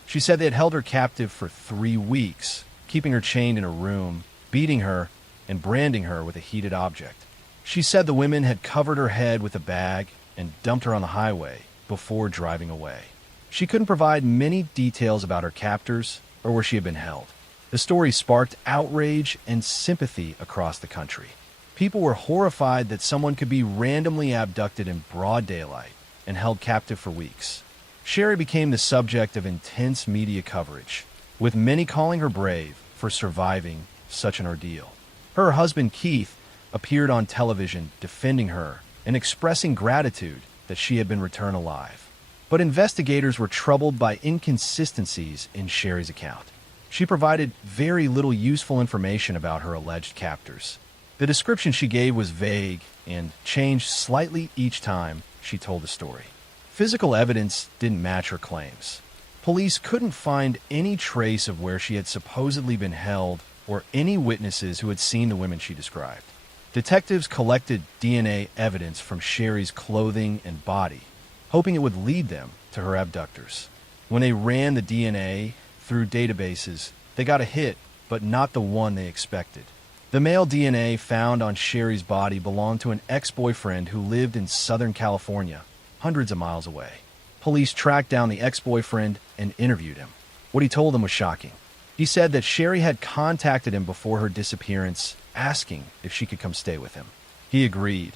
She said they had held her captive for 3 weeks, keeping her chained in a room, beating her, and branding her with a heated object. She said the women had covered her head with a bag and dumped her on the highway before driving away. She couldn't provide many details about her captors or where she had been held. The story sparked outrage and sympathy across the country. People were horrified that someone could be randomly abducted in broad daylight and held captive for weeks. Sherry became the subject of intense media coverage, with many calling her brave for surviving such an ordeal. Her husband Keith appeared on television defending her and expressing gratitude that she had been returned alive. But investigators were troubled by inconsistencies in Sherry's account. She provided very little useful information about her alleged captors. The description she gave was vague and changed slightly each time she told the story. Physical evidence didn't match her claims. Police couldn't find any trace of where she had supposedly been held or any witnesses who had seen the women she described. Detectives collected DNA evidence from Sherry's clothing and body, hoping it would lead them to her abductors. When they ran the DNA through databases, they got a hit, but not the one they expected. The male DNA found on Sherry's body belonged to an ex-boyfriend who lived in Southern California, hundreds of miles away. Police tracked down the ex-boyfriend and interviewed him. What he told them was shocking. He said that Sherry had contacted him before her disappearance, asking if she could come stay with him. He agreed,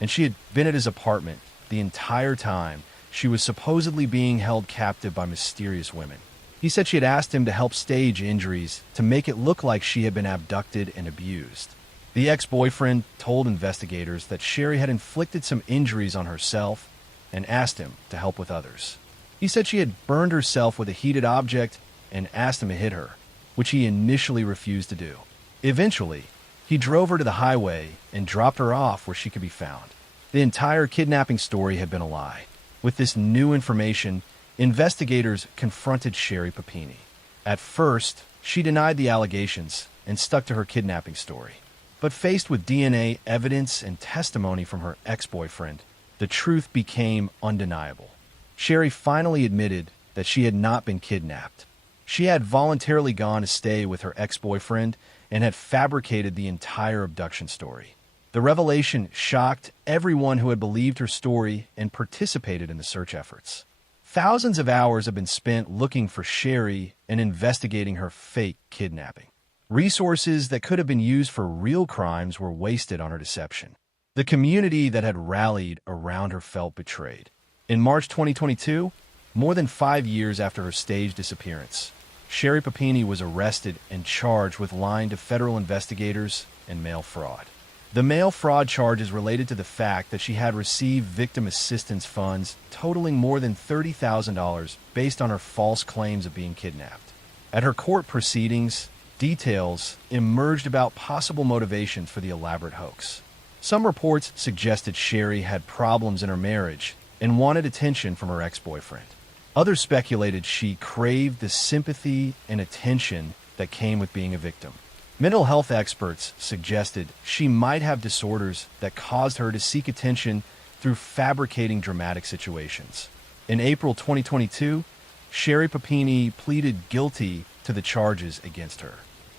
and she had been at his apartment the entire time she was supposedly being held captive by mysterious women. He said she had asked him to help stage injuries to make it look like she had been abducted and abused. The ex-boyfriend told investigators that Sherry had inflicted some injuries on herself and asked him to help with others. He said she had burned herself with a heated object and asked him to hit her, which he initially refused to do. Eventually, he drove her to the highway and dropped her off where she could be found. The entire kidnapping story had been a lie. With this new information, investigators confronted Sherry Papini. At first, she denied the allegations and stuck to her kidnapping story. But faced with DNA evidence and testimony from her ex-boyfriend, the truth became undeniable. Sherry finally admitted that she had not been kidnapped. She had voluntarily gone to stay with her ex-boyfriend and had fabricated the entire abduction story. The revelation shocked everyone who had believed her story and participated in the search efforts. Thousands of hours have been spent looking for Sherry and investigating her fake kidnapping. Resources that could have been used for real crimes were wasted on her deception. The community that had rallied around her felt betrayed. In March 2022, more than 5 years after her staged disappearance, Sherry Papini was arrested and charged with lying to federal investigators and mail fraud. The mail fraud charges related to the fact that she had received victim assistance funds totaling more than $30,000 based on her false claims of being kidnapped. At her court proceedings, details emerged about possible motivations for the elaborate hoax. Some reports suggested Sherry had problems in her marriage and wanted attention from her ex-boyfriend. Others speculated she craved the sympathy and attention that came with being a victim. Mental health experts suggested she might have disorders that caused her to seek attention through fabricating dramatic situations. In April 2022, Sherry Papini pleaded guilty to the charges against her.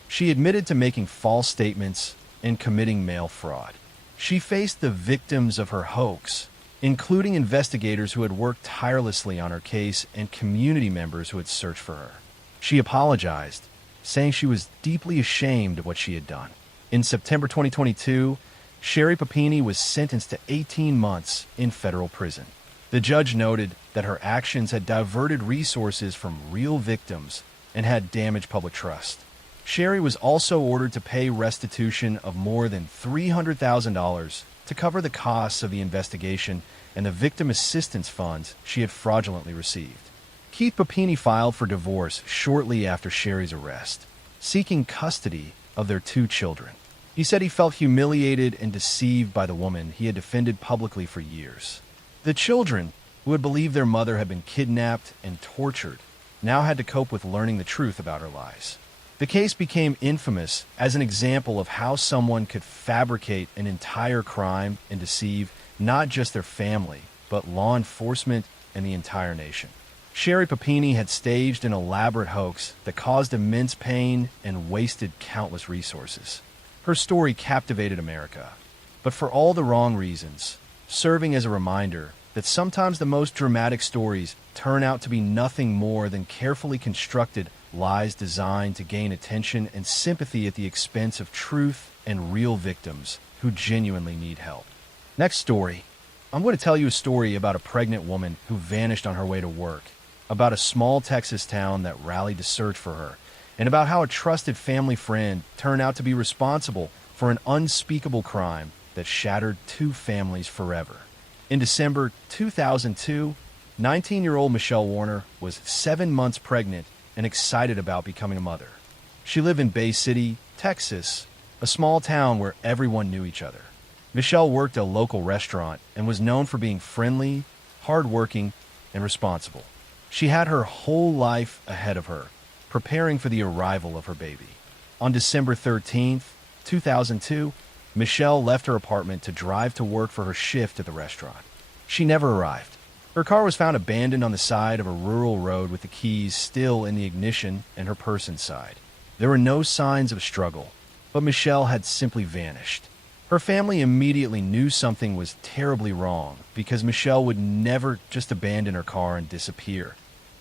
She admitted to making false statements and committing mail fraud. She faced the victims of her hoax, including investigators who had worked tirelessly on her case and community members who had searched for her. She apologized, saying she was deeply ashamed of what she had done. In September 2022, Sherry Papini was sentenced to 18 months in federal prison. The judge noted that her actions had diverted resources from real victims and had damaged public trust. Sherry was also ordered to pay restitution of more than $300,000 to cover the costs of the investigation and the victim assistance funds she had fraudulently received. Keith Papini filed for divorce shortly after Sherry's arrest, seeking custody of their 2 children. He said he felt humiliated and deceived by the woman he had defended publicly for years. The children, who had believed their mother had been kidnapped and tortured, now had to cope with learning the truth about her lies. The case became infamous as an example of how someone could fabricate an entire crime and deceive not just their family, but law enforcement and the entire nation. Sherry Papini had staged an elaborate hoax that caused immense pain and wasted countless resources. Her story captivated America, but for all the wrong reasons, serving as a reminder that sometimes the most dramatic stories turn out to be nothing more than carefully constructed lies designed to gain attention and sympathy at the expense of truth and real victims who genuinely need help. Next story. I'm going to tell you a story about a pregnant woman who vanished on her way to work, about a small Texas town that rallied to search for her, and about how a trusted family friend turned out to be responsible for an unspeakable crime that shattered two families forever. In December 2002, 19-year-old Michelle Warner was 7 months pregnant and excited about becoming a mother. She lived in Bay City, Texas, a small town where everyone knew each other. Michelle worked at a local restaurant and was known for being friendly, hardworking, and responsible. She had her whole life ahead of her, preparing for the arrival of her baby. On December 13, 2002, Michelle left her apartment to drive to work for her shift at the restaurant. She never arrived. Her car was found abandoned on the side of a rural road with the keys still in the ignition and her purse inside. There were no signs of struggle, but Michelle had simply vanished. Her family immediately knew something was terribly wrong because Michelle would never just abandon her car and disappear,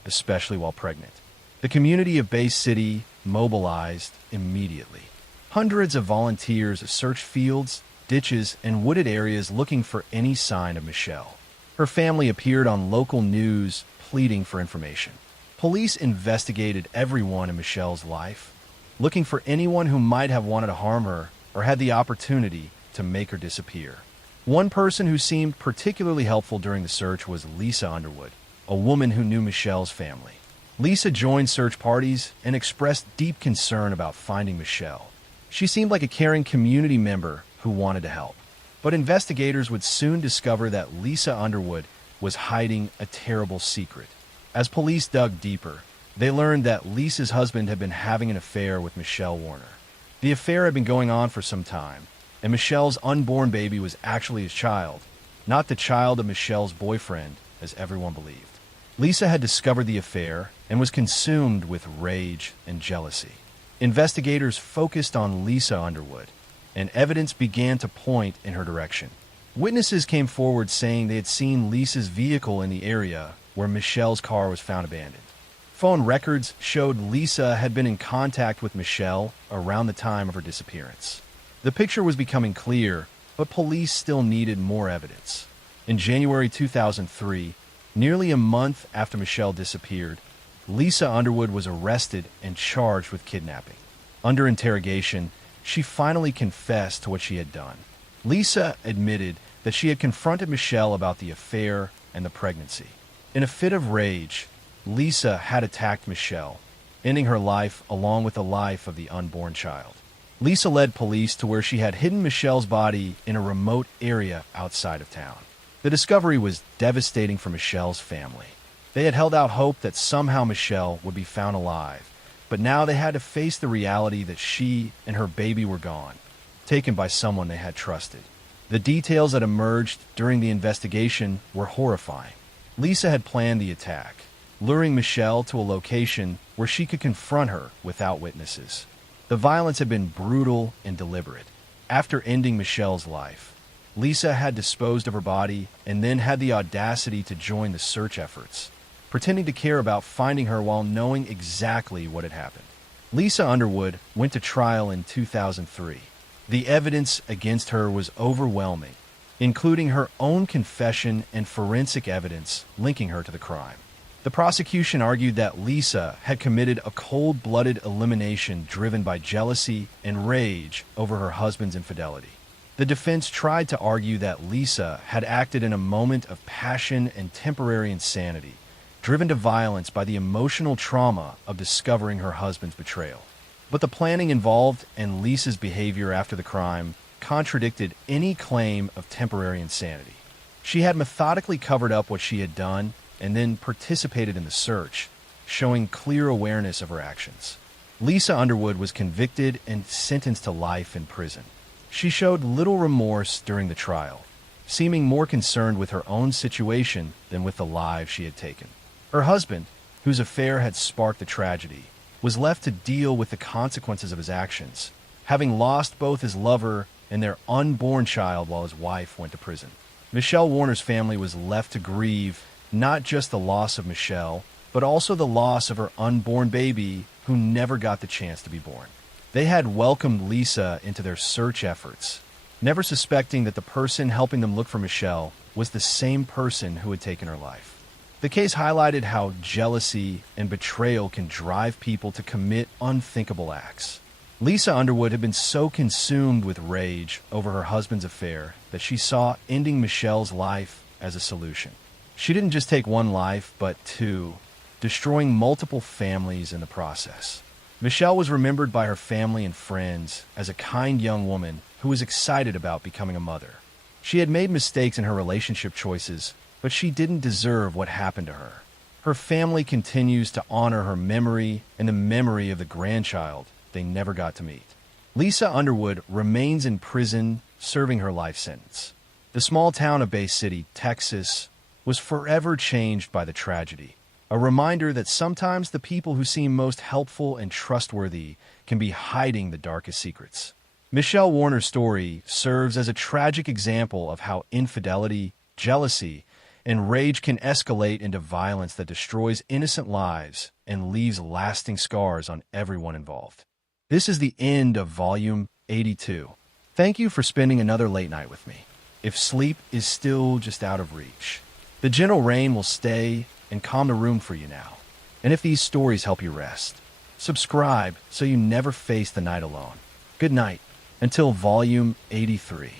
especially while pregnant. The community of Bay City mobilized immediately. Hundreds of volunteers searched fields, ditches, and wooded areas looking for any sign of Michelle. Her family appeared on local news pleading for information. Police investigated everyone in Michelle's life, looking for anyone who might have wanted to harm her or had the opportunity to make her disappear. One person who seemed particularly helpful during the search was Lisa Underwood, a woman who knew Michelle's family. Lisa joined search parties and expressed deep concern about finding Michelle. She seemed like a caring community member who wanted to help. But investigators would soon discover that Lisa Underwood was hiding a terrible secret. As police dug deeper, they learned that Lisa's husband had been having an affair with Michelle Warner. The affair had been going on for some time, and Michelle's unborn baby was actually his child, not the child of Michelle's boyfriend, as everyone believed. Lisa had discovered the affair and was consumed with rage and jealousy. Investigators focused on Lisa Underwood, and evidence began to point in her direction. Witnesses came forward saying they had seen Lisa's vehicle in the area where Michelle's car was found abandoned. Phone records showed Lisa had been in contact with Michelle around the time of her disappearance. The picture was becoming clear, but police still needed more evidence. In January 2003, nearly a month after Michelle disappeared, Lisa Underwood was arrested and charged with kidnapping. Under interrogation, she finally confessed to what she had done. Lisa admitted that she had confronted Michelle about the affair and the pregnancy. In a fit of rage, Lisa had attacked Michelle, ending her life along with the life of the unborn child. Lisa led police to where she had hidden Michelle's body in a remote area outside of town. The discovery was devastating for Michelle's family. They had held out hope that somehow Michelle would be found alive, but now they had to face the reality that she and her baby were gone, taken by someone they had trusted. The details that emerged during the investigation were horrifying. Lisa had planned the attack, luring Michelle to a location where she could confront her without witnesses. The violence had been brutal and deliberate. After ending Michelle's life, Lisa had disposed of her body and then had the audacity to join the search efforts, pretending to care about finding her while knowing exactly what had happened. Lisa Underwood went to trial in 2003. The evidence against her was overwhelming, including her own confession and forensic evidence linking her to the crime. The prosecution argued that Lisa had committed a cold-blooded elimination driven by jealousy and rage over her husband's infidelity. The defense tried to argue that Lisa had acted in a moment of passion and temporary insanity, driven to violence by the emotional trauma of discovering her husband's betrayal. But the planning involved and Lisa's behavior after the crime contradicted any claim of temporary insanity. She had methodically covered up what she had done and then participated in the search, showing clear awareness of her actions. Lisa Underwood was convicted and sentenced to life in prison. She showed little remorse during the trial, seeming more concerned with her own situation than with the lives she had taken. Her husband, whose affair had sparked the tragedy, was left to deal with the consequences of his actions, having lost both his lover and their unborn child while his wife went to prison. Michelle Warner's family was left to grieve not just the loss of Michelle, but also the loss of her unborn baby who never got the chance to be born. They had welcomed Lisa into their search efforts, never suspecting that the person helping them look for Michelle was the same person who had taken her life. The case highlighted how jealousy and betrayal can drive people to commit unthinkable acts. Lisa Underwood had been so consumed with rage over her husband's affair that she saw ending Michelle's life as a solution. She didn't just take one life, but two, destroying multiple families in the process. Michelle was remembered by her family and friends as a kind young woman who was excited about becoming a mother. She had made mistakes in her relationship choices, but she didn't deserve what happened to her. Her family continues to honor her memory and the memory of the grandchild they never got to meet. Lisa Underwood remains in prison serving her life sentence. The small town of Bay City, Texas, was forever changed by the tragedy. A reminder that sometimes the people who seem most helpful and trustworthy can be hiding the darkest secrets. Michelle Warner's story serves as a tragic example of how infidelity, jealousy, and rage can escalate into violence that destroys innocent lives and leaves lasting scars on everyone involved. This is the end of Volume 82. Thank you for spending another late night with me. If sleep is still just out of reach, the gentle rain will stay and calm the room for you now. And if these stories help you rest, subscribe so you never face the night alone. Good night, until Volume 83.